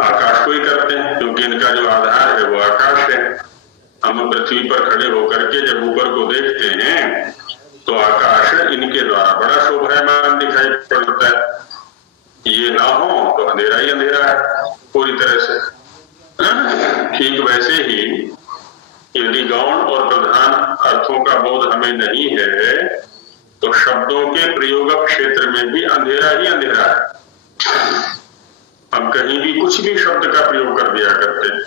आकाश को ही करते हैं, क्योंकि इनका जो आधार है वो आकाश है। हम पृथ्वी पर खड़े होकर के जब ऊपर को देखते हैं तो आकाश इनके द्वारा बड़ा शोभायमान दिखाई पड़ता है। ये ना हो तो अंधेरा ही अंधेरा है पूरी तरह से। ठीक वैसे ही यदि गौण और प्रधान अर्थों का बोध हमें नहीं है तो शब्दों के प्रयोग क्षेत्र में भी अंधेरा ही अंधेरा है। हम कहीं भी कुछ भी शब्द का प्रयोग कर दिया करते हैं,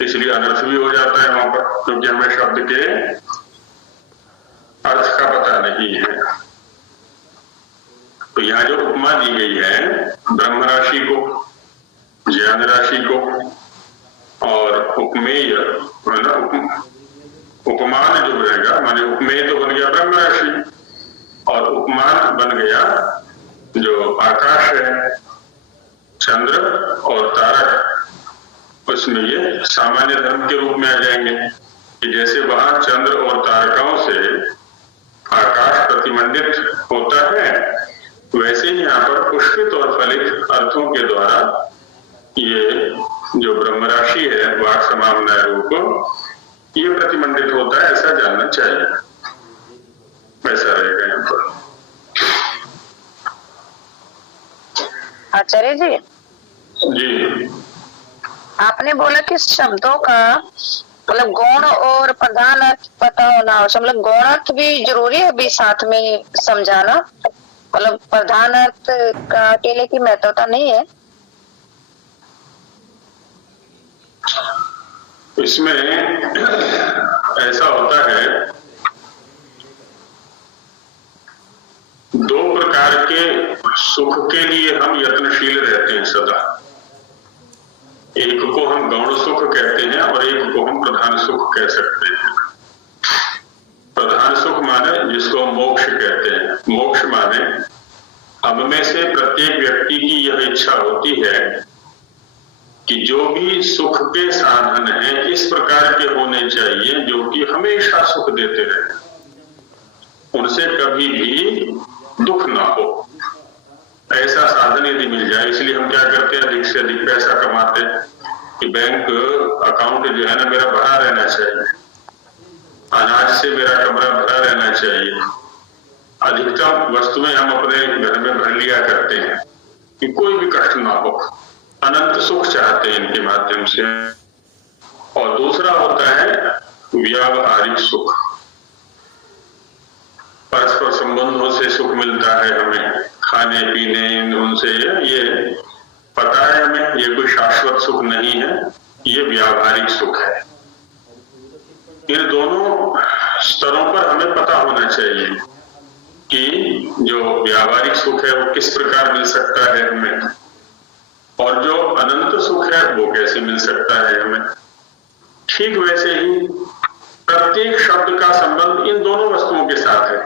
इसलिए अनर्थ भी हो जाता है वहां पर, क्योंकि हमें शब्द के अर्थ का पता नहीं है। तो यहाँ जो उपमा दी गई है ब्रह्म राशि को, ज्ञान राशि को, और उपमेय उपमान जो रहेगा, माने उपमेय तो बन गया ब्रह्म राशि और उपमान बन गया जो आकाश है, चंद्र और तारक। उसमें ये सामान्य धर्म के रूप में आ जाएंगे कि जैसे वहां चंद्र और तारकाओं से आकाश प्रतिमंडित होता है, वैसे ही यहाँ पर पुष्पित और फलित अर्थों के द्वारा ये जो ब्रह्म राशि है वाक् समाम्नाय रूप, ये प्रतिमंडित होता है, ऐसा जानना चाहिए। ऐसा रहेगा यहाँ पर। आचार्य जी, जी आपने बोला कि शब्दों का मतलब गौण और प्रधान अर्थ पता होना, मतलब गौण अर्थ भी जरूरी है अभी साथ में समझाना, मतलब प्रधान अर्थ का अकेले की महत्वता नहीं है। इसमें ऐसा होता है, दो प्रकार के सुख के लिए हम यत्नशील रहते हैं सदा। एक को हम गौण सुख कहते हैं और एक को हम प्रधान सुख कह सकते हैं। प्रधान सुख माने जिसको हम मोक्ष कहते हैं। मोक्ष माने हम में से प्रत्येक व्यक्ति की यह इच्छा होती है कि जो भी सुख के साधन हैं इस प्रकार के होने चाहिए जो कि हमेशा सुख देते रहे, उनसे कभी भी दुख ना हो। ऐसा साधन यदि मिल जाए, इसलिए हम क्या करते हैं, अधिक से अधिक पैसा कमाते हैं कि बैंक अकाउंट जो है ना मेरा भरा रहना चाहिए, अनाज से मेरा कमरा भरा रहना चाहिए, अधिकतम वस्तुएं हम अपने घर में भर लिया करते हैं कि कोई भी कष्ट ना हो, अनंत सुख चाहते हैं इनके माध्यम से। और दूसरा होता है व्यावहारिक सुख, परस्पर संबंधों से सुख मिलता है हमें, खाने पीने उनसे, ये पता है हमें ये कोई शाश्वत सुख नहीं है, ये व्यावहारिक सुख है। इन दोनों स्तरों पर हमें पता होना चाहिए कि जो व्यावहारिक सुख है वो किस प्रकार मिल सकता है हमें, और जो अनंत सुख है वो कैसे मिल सकता है हमें। ठीक वैसे ही प्रत्येक शब्द का संबंध इन दोनों वस्तुओं के साथ है,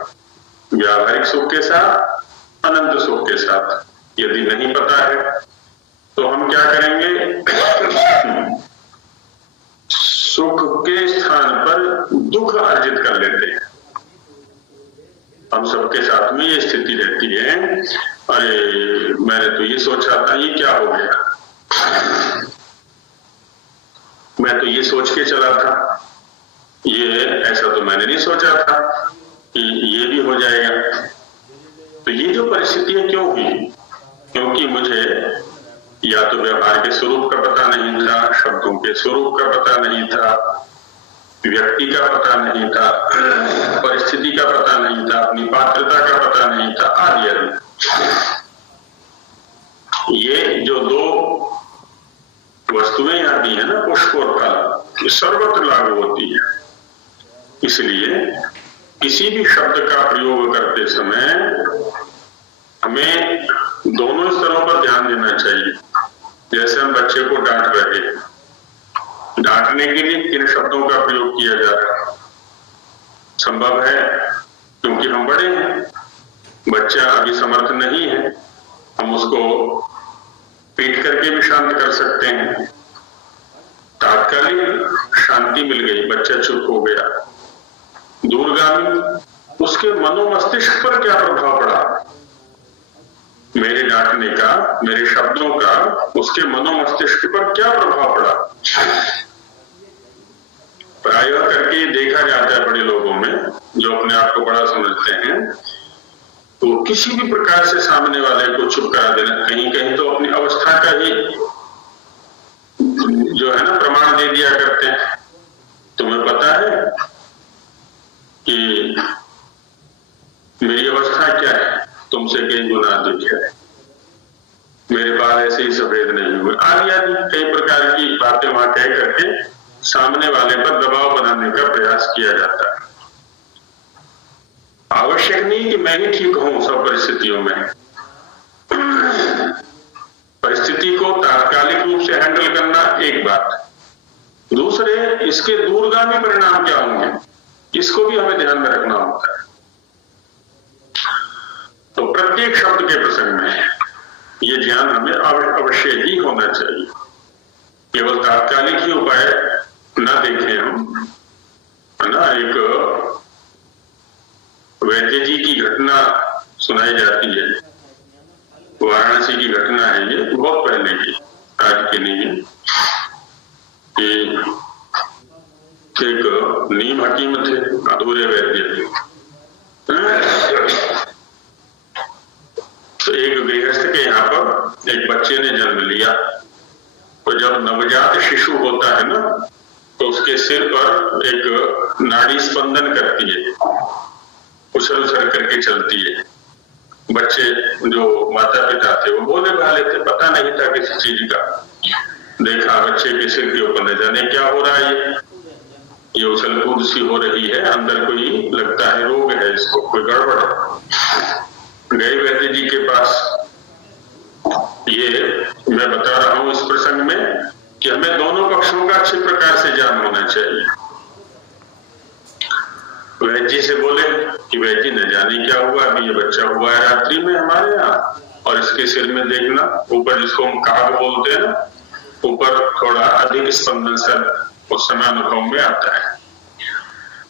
व्यावहारिक सुख के साथ, अनंत सुख के साथ। यदि नहीं पता है तो हम क्या करेंगे, सुख के स्थान पर दुख अर्जित कर लेते हैं। हम सबके साथ में ये स्थिति रहती है, अरे मैंने तो ये सोचा था, ये क्या हो गया, मैं तो ये सोच के चला था, ये ऐसा तो मैंने नहीं सोचा था कि ये भी हो जाएगा। तो ये जो परिस्थितियां क्यों हुई, क्योंकि मुझे या तो व्यवहार के स्वरूप का पता नहीं था, शब्दों के स्वरूप का पता नहीं था, व्यक्ति का पता नहीं था, परिस्थिति का पता नहीं था, अपनी पात्रता का पता नहीं था, आदि आदि। ये जो दो वस्तुएं आती है ना, पुष्प और फल, ये सर्वत्र लागू होती है। इसलिए किसी भी शब्द का प्रयोग करते समय हमें दोनों स्तरों पर ध्यान देना चाहिए। जैसे हम बच्चे को डांट रहे हैं, डांटने के लिए किन शब्दों का प्रयोग किया जा रहा है, संभव है क्योंकि हम बड़े हैं, बच्चा अभी समर्थ नहीं है, हम उसको पीट करके भी शांत कर सकते हैं, तात्कालिक शांति मिल गई, बच्चा चुप हो गया। दूरगामी उसके मनोमस्तिष्क पर क्या प्रभाव पड़ा, मेरे डांटने का, मेरे शब्दों का उसके मनोमस्तिष्क पर क्या प्रभाव पड़ा। प्रायः करके देखा जाता है बड़े लोगों में जो अपने आप को बड़ा समझते हैं, तो किसी भी प्रकार से सामने वाले को चुप करा देना, कहीं कहीं तो अपनी अवस्था का ही जो है ना प्रमाण दे दिया करते हैं। तुम्हें पता है कि मेरी अवस्था क्या है, तुमसे कई गुना अधिक है, मेरे बाल ऐसे ही सफेद नहीं हुए, आदि आदि कई प्रकार की बातें वहां कह करके सामने वाले पर दबाव बनाने का प्रयास किया जाता है। आवश्यक नहीं कि मैं ही ठीक हूं सब परिस्थितियों में। परिस्थिति को तात्कालिक रूप से हैंडल करना एक बात, दूसरे इसके दूरगामी परिणाम क्या होंगे इसको भी हमें ध्यान में रखना होता है। तो प्रत्येक शब्द के प्रसंग में ये ध्यान हमें अवश्य ही होना चाहिए। केवल तात्कालिक ही उपाय न देखें हम, है ना। एक वैद्य जी की घटना सुनाई जाती है, वाराणसी की घटना है, ये बहुत पहले की, आज की नहीं है, कि एक नीम हकीम थे, अधूरे वैद्य थे। तो एक गृहस्थ के यहाँ पर एक बच्चे ने जन्म लिया, तो जब नवजात शिशु होता है ना, तो उसके सिर पर एक नाड़ी स्पंदन करती है, उछल उछल करके चलती है। बच्चे जो माता पिता थे वो भोले भाले थे, पता नहीं था किसी चीज का। देखा बच्चे के सिर के ऊपर न जाने क्या हो रहा है, ये उछल कूद सी हो रही है, अंदर कोई लगता है रोग है, इसको कोई गड़बड़ है। गए वैद्य जी के पास। ये मैं बता रहा हूं इस प्रसंग में कि हमें दोनों पक्षों का अच्छे प्रकार से ज्ञान होना चाहिए। वैद्य जी से बोले कि वैद्य जी न जाने क्या हुआ, अभी ये बच्चा हुआ है रात्रि में हमारे यहाँ, और इसके सिर में देखना ऊपर, जिसको हम काग बोलते हैं ना, ऊपर थोड़ा अधिक स्पंदन सर उस समय अनुभव में आता है।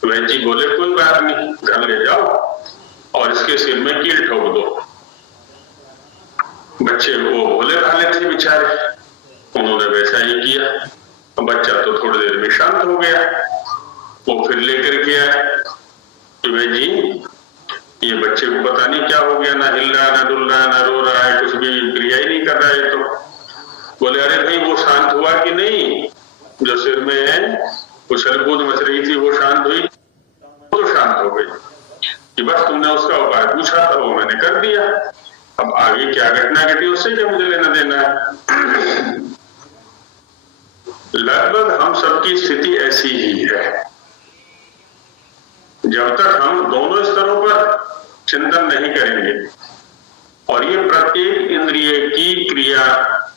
वैद्य जी बोले कोई बात नहीं, घर ले जाओ और इसके सिर में कील ठोक दो। बच्चे वो भोले भाले थे बेचारे, उन्होंने वैसा ही किया। बच्चा तो थोड़ी देर में शांत हो गया। वो फिर लेकर गया कि भाई जी ये बच्चे को पता नहीं क्या हो गया, ना हिल रहा, ना डुल रहा, ना रो रहा है, कुछ भी क्रिया ही नहीं कर रहा है। तो बोले अरे भाई वो शांत हुआ कि नहीं, जो सिर में उछल कूद मच रही थी वो शांत हुई? तो शांत हो गई कि बस तुमने उसका उपाय पूछा था, वो मैंने कर दिया, अब आगे क्या घटना घटी उससे क्या मुझे लेना देना है। लगभग हम सबकी स्थिति ऐसी ही है। जब तक हम दोनों स्तरों पर चिंतन नहीं करेंगे, और ये प्रत्येक इंद्रिय की क्रिया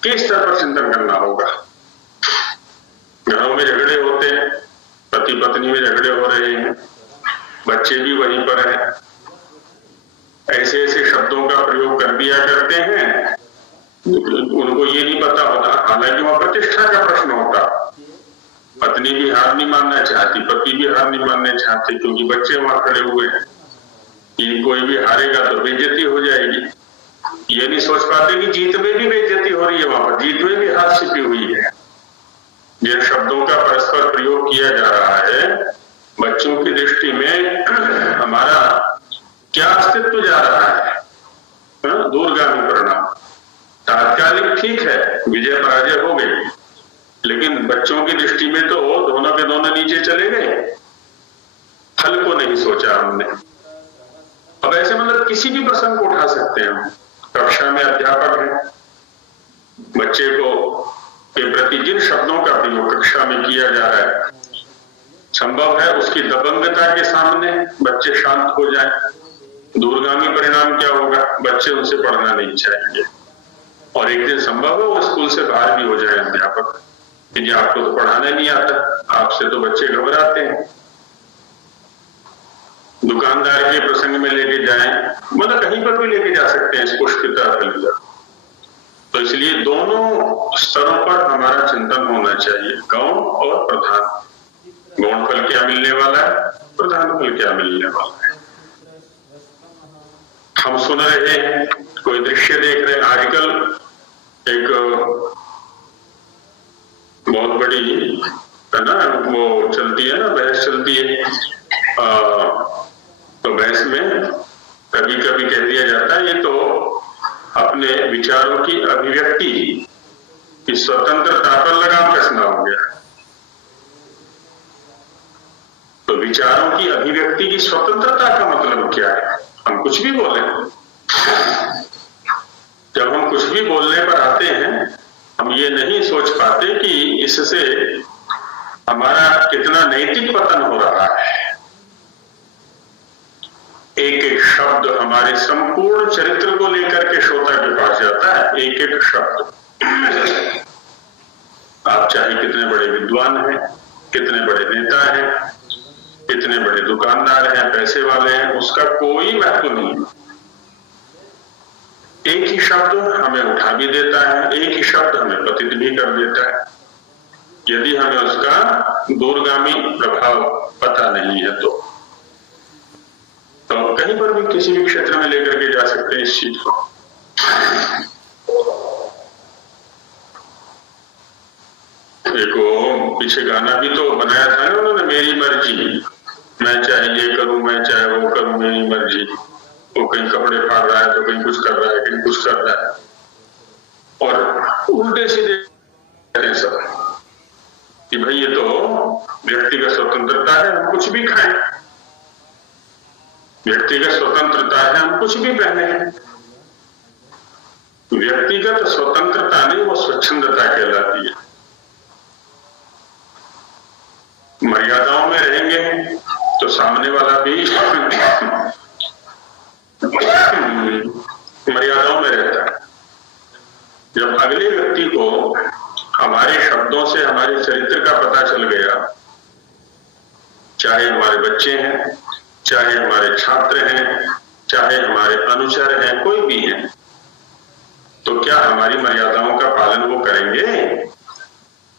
के स्तर पर चिंतन करना होगा। घरों में झगड़े होते हैं, पति पत्नी में झगड़े हो रहे हैं, बच्चे भी वहीं पर हैं, ऐसे ऐसे शब्दों का प्रयोग कर दिया करते हैं, उनको ये नहीं पता होता, हालांकि वहां प्रतिष्ठा का प्रश्न होता। पत्नी भी हार नहीं मानना चाहती, पति भी हार नहीं मानना चाहते, क्योंकि बच्चे वहां खड़े हुए हैं कि कोई भी हारेगा तो बेइज्जती हो जाएगी। ये नहीं सोच पाते कि जीत में भी बेइज्जती हो रही है, वहां पर जीत में भी हार छिपी हुई है। जिन शब्दों का परस्पर प्रयोग किया जा रहा है, बच्चों की दृष्टि में हमारा क्या अस्तित्व जा रहा है? दूरगामी परिणाम। तात्कालिक ठीक है, विजय पराजय हो गई, लेकिन बच्चों की दृष्टि में तो दोनों के दोनों नीचे चले गए। फल को नहीं सोचा हमने। अब ऐसे मतलब किसी भी प्रसंग को उठा सकते हैं हम। कक्षा में अध्यापक है, बच्चे को के प्रति जिन शब्दों का प्रयोग कक्षा में किया जा रहा है, संभव है उसकी दबंगता के सामने बच्चे शांत हो जाएं। दूरगामी परिणाम क्या होगा? बच्चे उनसे पढ़ना नहीं चाहेंगे, और एक दिन संभव है वो स्कूल से बाहर भी हो जाए अध्यापक कि जी आपको तो पढ़ाना नहीं आता, आपसे तो बच्चे घबराते हैं। दुकानदार के प्रसंग में लेके जाएं, मतलब कहीं पर भी लेके जा सकते हैं इसको उसकी तरफ। तो इसलिए दोनों स्तरों पर हमारा चिंतन होना चाहिए, गौण और प्रधान। गौण फल क्या मिलने वाला है, प्रधान फल क्या मिलने वाला है। हम सुन रहे हैं, कोई दृश्य देख रहे हैं। आजकल एक बहुत बड़ी है ना, वो चलती है ना, बहस चलती है। तो बहस में कभी कभी कह दिया जाता है ये तो अपने विचारों की अभिव्यक्ति की स्वतंत्रता पर लगाम कसना हो गया। तो विचारों की अभिव्यक्ति की स्वतंत्रता का मतलब क्या है? हम कुछ भी बोले, जब हम कुछ भी बोलने पर आते हैं, हम ये नहीं सोच पाते कि इससे हमारा कितना नैतिक पतन हो रहा है। एक एक शब्द हमारे संपूर्ण चरित्र को लेकर के श्रोता के पास जाता है। एक एक शब्द, आप चाहे कितने बड़े विद्वान हैं, कितने बड़े नेता हैं, कितने बड़े दुकानदार हैं, पैसे वाले हैं, उसका कोई महत्व नहीं। एक ही शब्द हमें उठा भी देता है, एक ही शब्द हमें पतित भी कर देता है, यदि हमें उसका दूरगामी प्रभाव पता नहीं है। तो कहीं पर भी किसी भी क्षेत्र में लेकर के जा सकते हैं इस चीज को। देखो पीछे गाना भी तो बनाया था ना उन्होंने, मेरी मर्जी, मैं चाहे ये करूं, मैं चाहे वो करूं, मेरी मर्जी। वो कहीं कपड़े फाड़ रहा है तो कहीं कुछ कर रहा है, कहीं कुछ कर रहा है, और उल्टे सीधे सब कि भाई ये तो व्यक्तिगत स्वतंत्रता है, हम कुछ भी खाएं, व्यक्तिगत स्वतंत्रता है, हम कुछ भी पहने। व्यक्तिगत स्वतंत्रता नहीं, वो स्वच्छंदता कहलाती है। मर्यादाओं में रहेंगे तो सामने वाला भी मर्यादाओं में रहता है। जब अगले व्यक्ति को हमारे शब्दों से हमारे चरित्र का पता चल गया, चाहे हमारे बच्चे हैं, चाहे हमारे छात्र हैं, चाहे हमारे अनुचर हैं, कोई भी हैं, तो क्या हमारी मर्यादाओं का पालन वो करेंगे?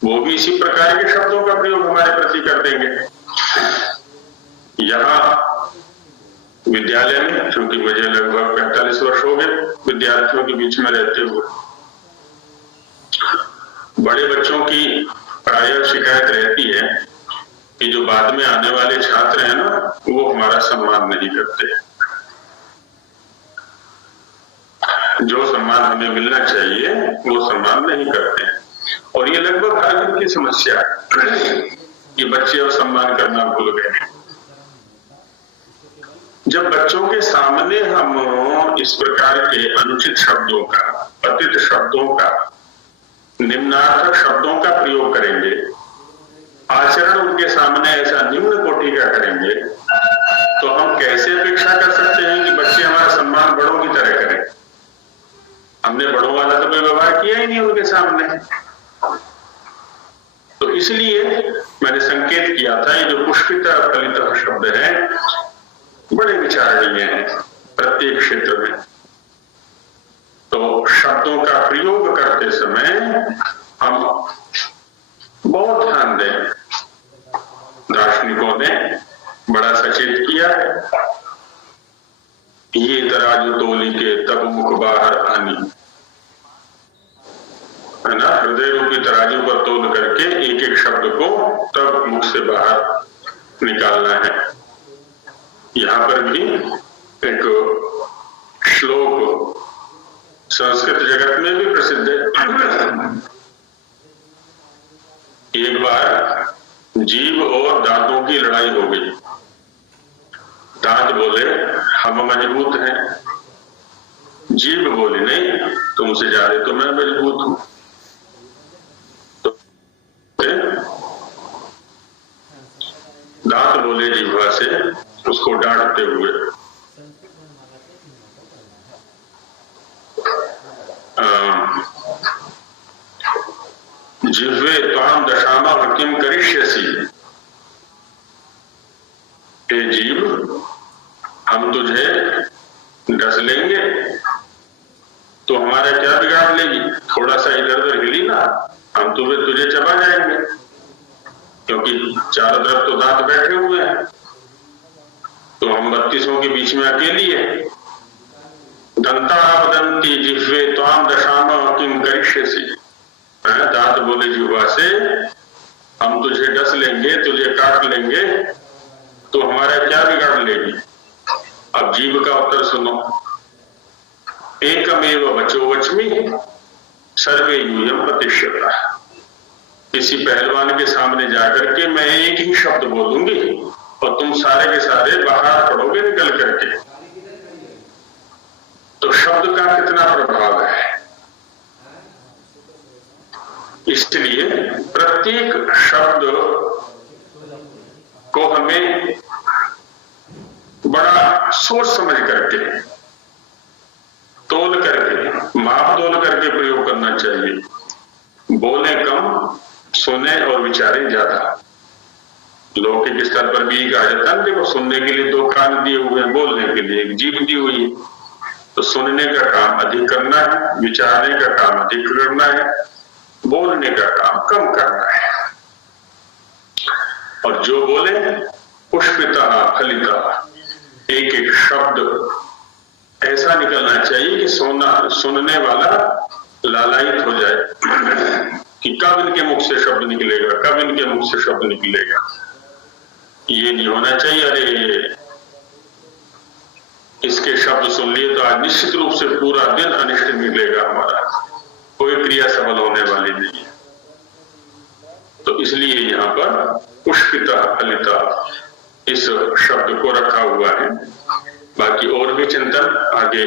वो भी इसी प्रकार के शब्दों का प्रयोग हमारे प्रति कर देंगे। यहाँ विद्यालय में, क्योंकि मुझे लगभग 45 वर्ष हो गए विद्यार्थियों के बीच में रहते हुए, बड़े बच्चों की प्रायः शिकायत रहती है कि जो बाद में आने वाले छात्र हैं ना, वो हमारा सम्मान नहीं करते। जो सम्मान हमें मिलना चाहिए वो सम्मान नहीं करते हैं। और ये लगभग हर घर की समस्या है कि बच्चे अब सम्मान करना भूल गए हैं। जब बच्चों के सामने हम इस प्रकार के अनुचित शब्दों का, पतित शब्दों का, निम्नार्थक शब्दों का प्रयोग करेंगे, आचरण उनके सामने ऐसा निम्न कोटि का करेंगे, तो हम कैसे अपेक्षा कर सकते हैं कि बच्चे हमारा सम्मान बड़ों की तरह करें? हमने बड़ों वाला तो कोई व्यवहार किया ही नहीं उनके सामने। तो इसलिए मैंने संकेत किया था, ये जो पुष्पिता फलिता शब्द है बड़े विचारणीय हैं प्रत्येक क्षेत्र में। तो शब्दों का प्रयोग करते समय हम बहुत ध्यान दें। दार्शनिकों ने बड़ा सचेत किया है, ये तराजू तोली के तब मुख बाहर आनी, है ना। हृदय रूपी तराजू पर तोल करके एक एक शब्द को तब मुख से बाहर निकालना है। यहाँ पर भी एक श्लोक संस्कृत जगत में भी प्रसिद्ध है। एक बार जीभ और दांतों की लड़ाई हो गई। दांत बोले हम मजबूत हैं, जीभ बोली नहीं, तुमसे ज्यादा तो मैं मजबूत हूं। तो दांत बोले जीभा से उसको डांटते हुए, जिह्वे त्वाम दशामः किम करिष्यसि, हे जीव हम तुझे डस लेंगे तो हमारा क्या बिगाड़ लेगी? थोड़ा सा इधर उधर हिली ना, हम तुझे चबा जाएंगे, क्योंकि चारों तरफ तो दांत बैठे हुए हैं, तो हम 32 के बीच में अकेली है। दंता वदंती जिह्वे त्वाम दशामः किम करिष्यसि, दांत बोले जीवा से हम तुझे डस लेंगे, तुझे काट लेंगे तो हमारा क्या बिगाड़ लेगी? अब जीव का उत्तर सुनो, एकमेव वचो वच्मि सर्वे यूयम प्रतिष्ठता। किसी पहलवान के सामने जाकर के मैं एक ही शब्द बोलूंगी और तुम सारे के सारे बाहर पड़ोगे निकल करके। तो शब्द का कितना प्रभाव है, इसलिए प्रत्येक शब्द को हमें बड़ा सोच समझ करके, तोल करके, माप तोल करके प्रयोग करना चाहिए। बोले कम, सुने और विचारे ज्यादा। लौकिक स्तर पर भी कहा जाता है, देखो सुनने के लिए 2 कान दिए हुए हैं, बोलने के लिए 1 जीभ दी हुई है। तो सुनने का काम अधिक करना है, विचारने का काम अधिक करना है, बोलने का काम कम करना है। और जो बोले पुष्पिता फलिता, एक एक शब्द ऐसा निकलना चाहिए कि सुनने वाला लालायित हो जाए कि कब इनके मुख से शब्द निकलेगा, कब इनके मुख से शब्द निकलेगा। ये नहीं होना चाहिए अरे इसके शब्द सुन लिए तो आज निश्चित रूप से पूरा दिन अनिष्ट निकलेगा हमारा, कोई क्रिया सफल होने वाली नहीं है। तो इसलिए यहाँ पर पुष्पिता फलिता इस शब्द को रखा हुआ है। बाकी और भी चिंतन आगे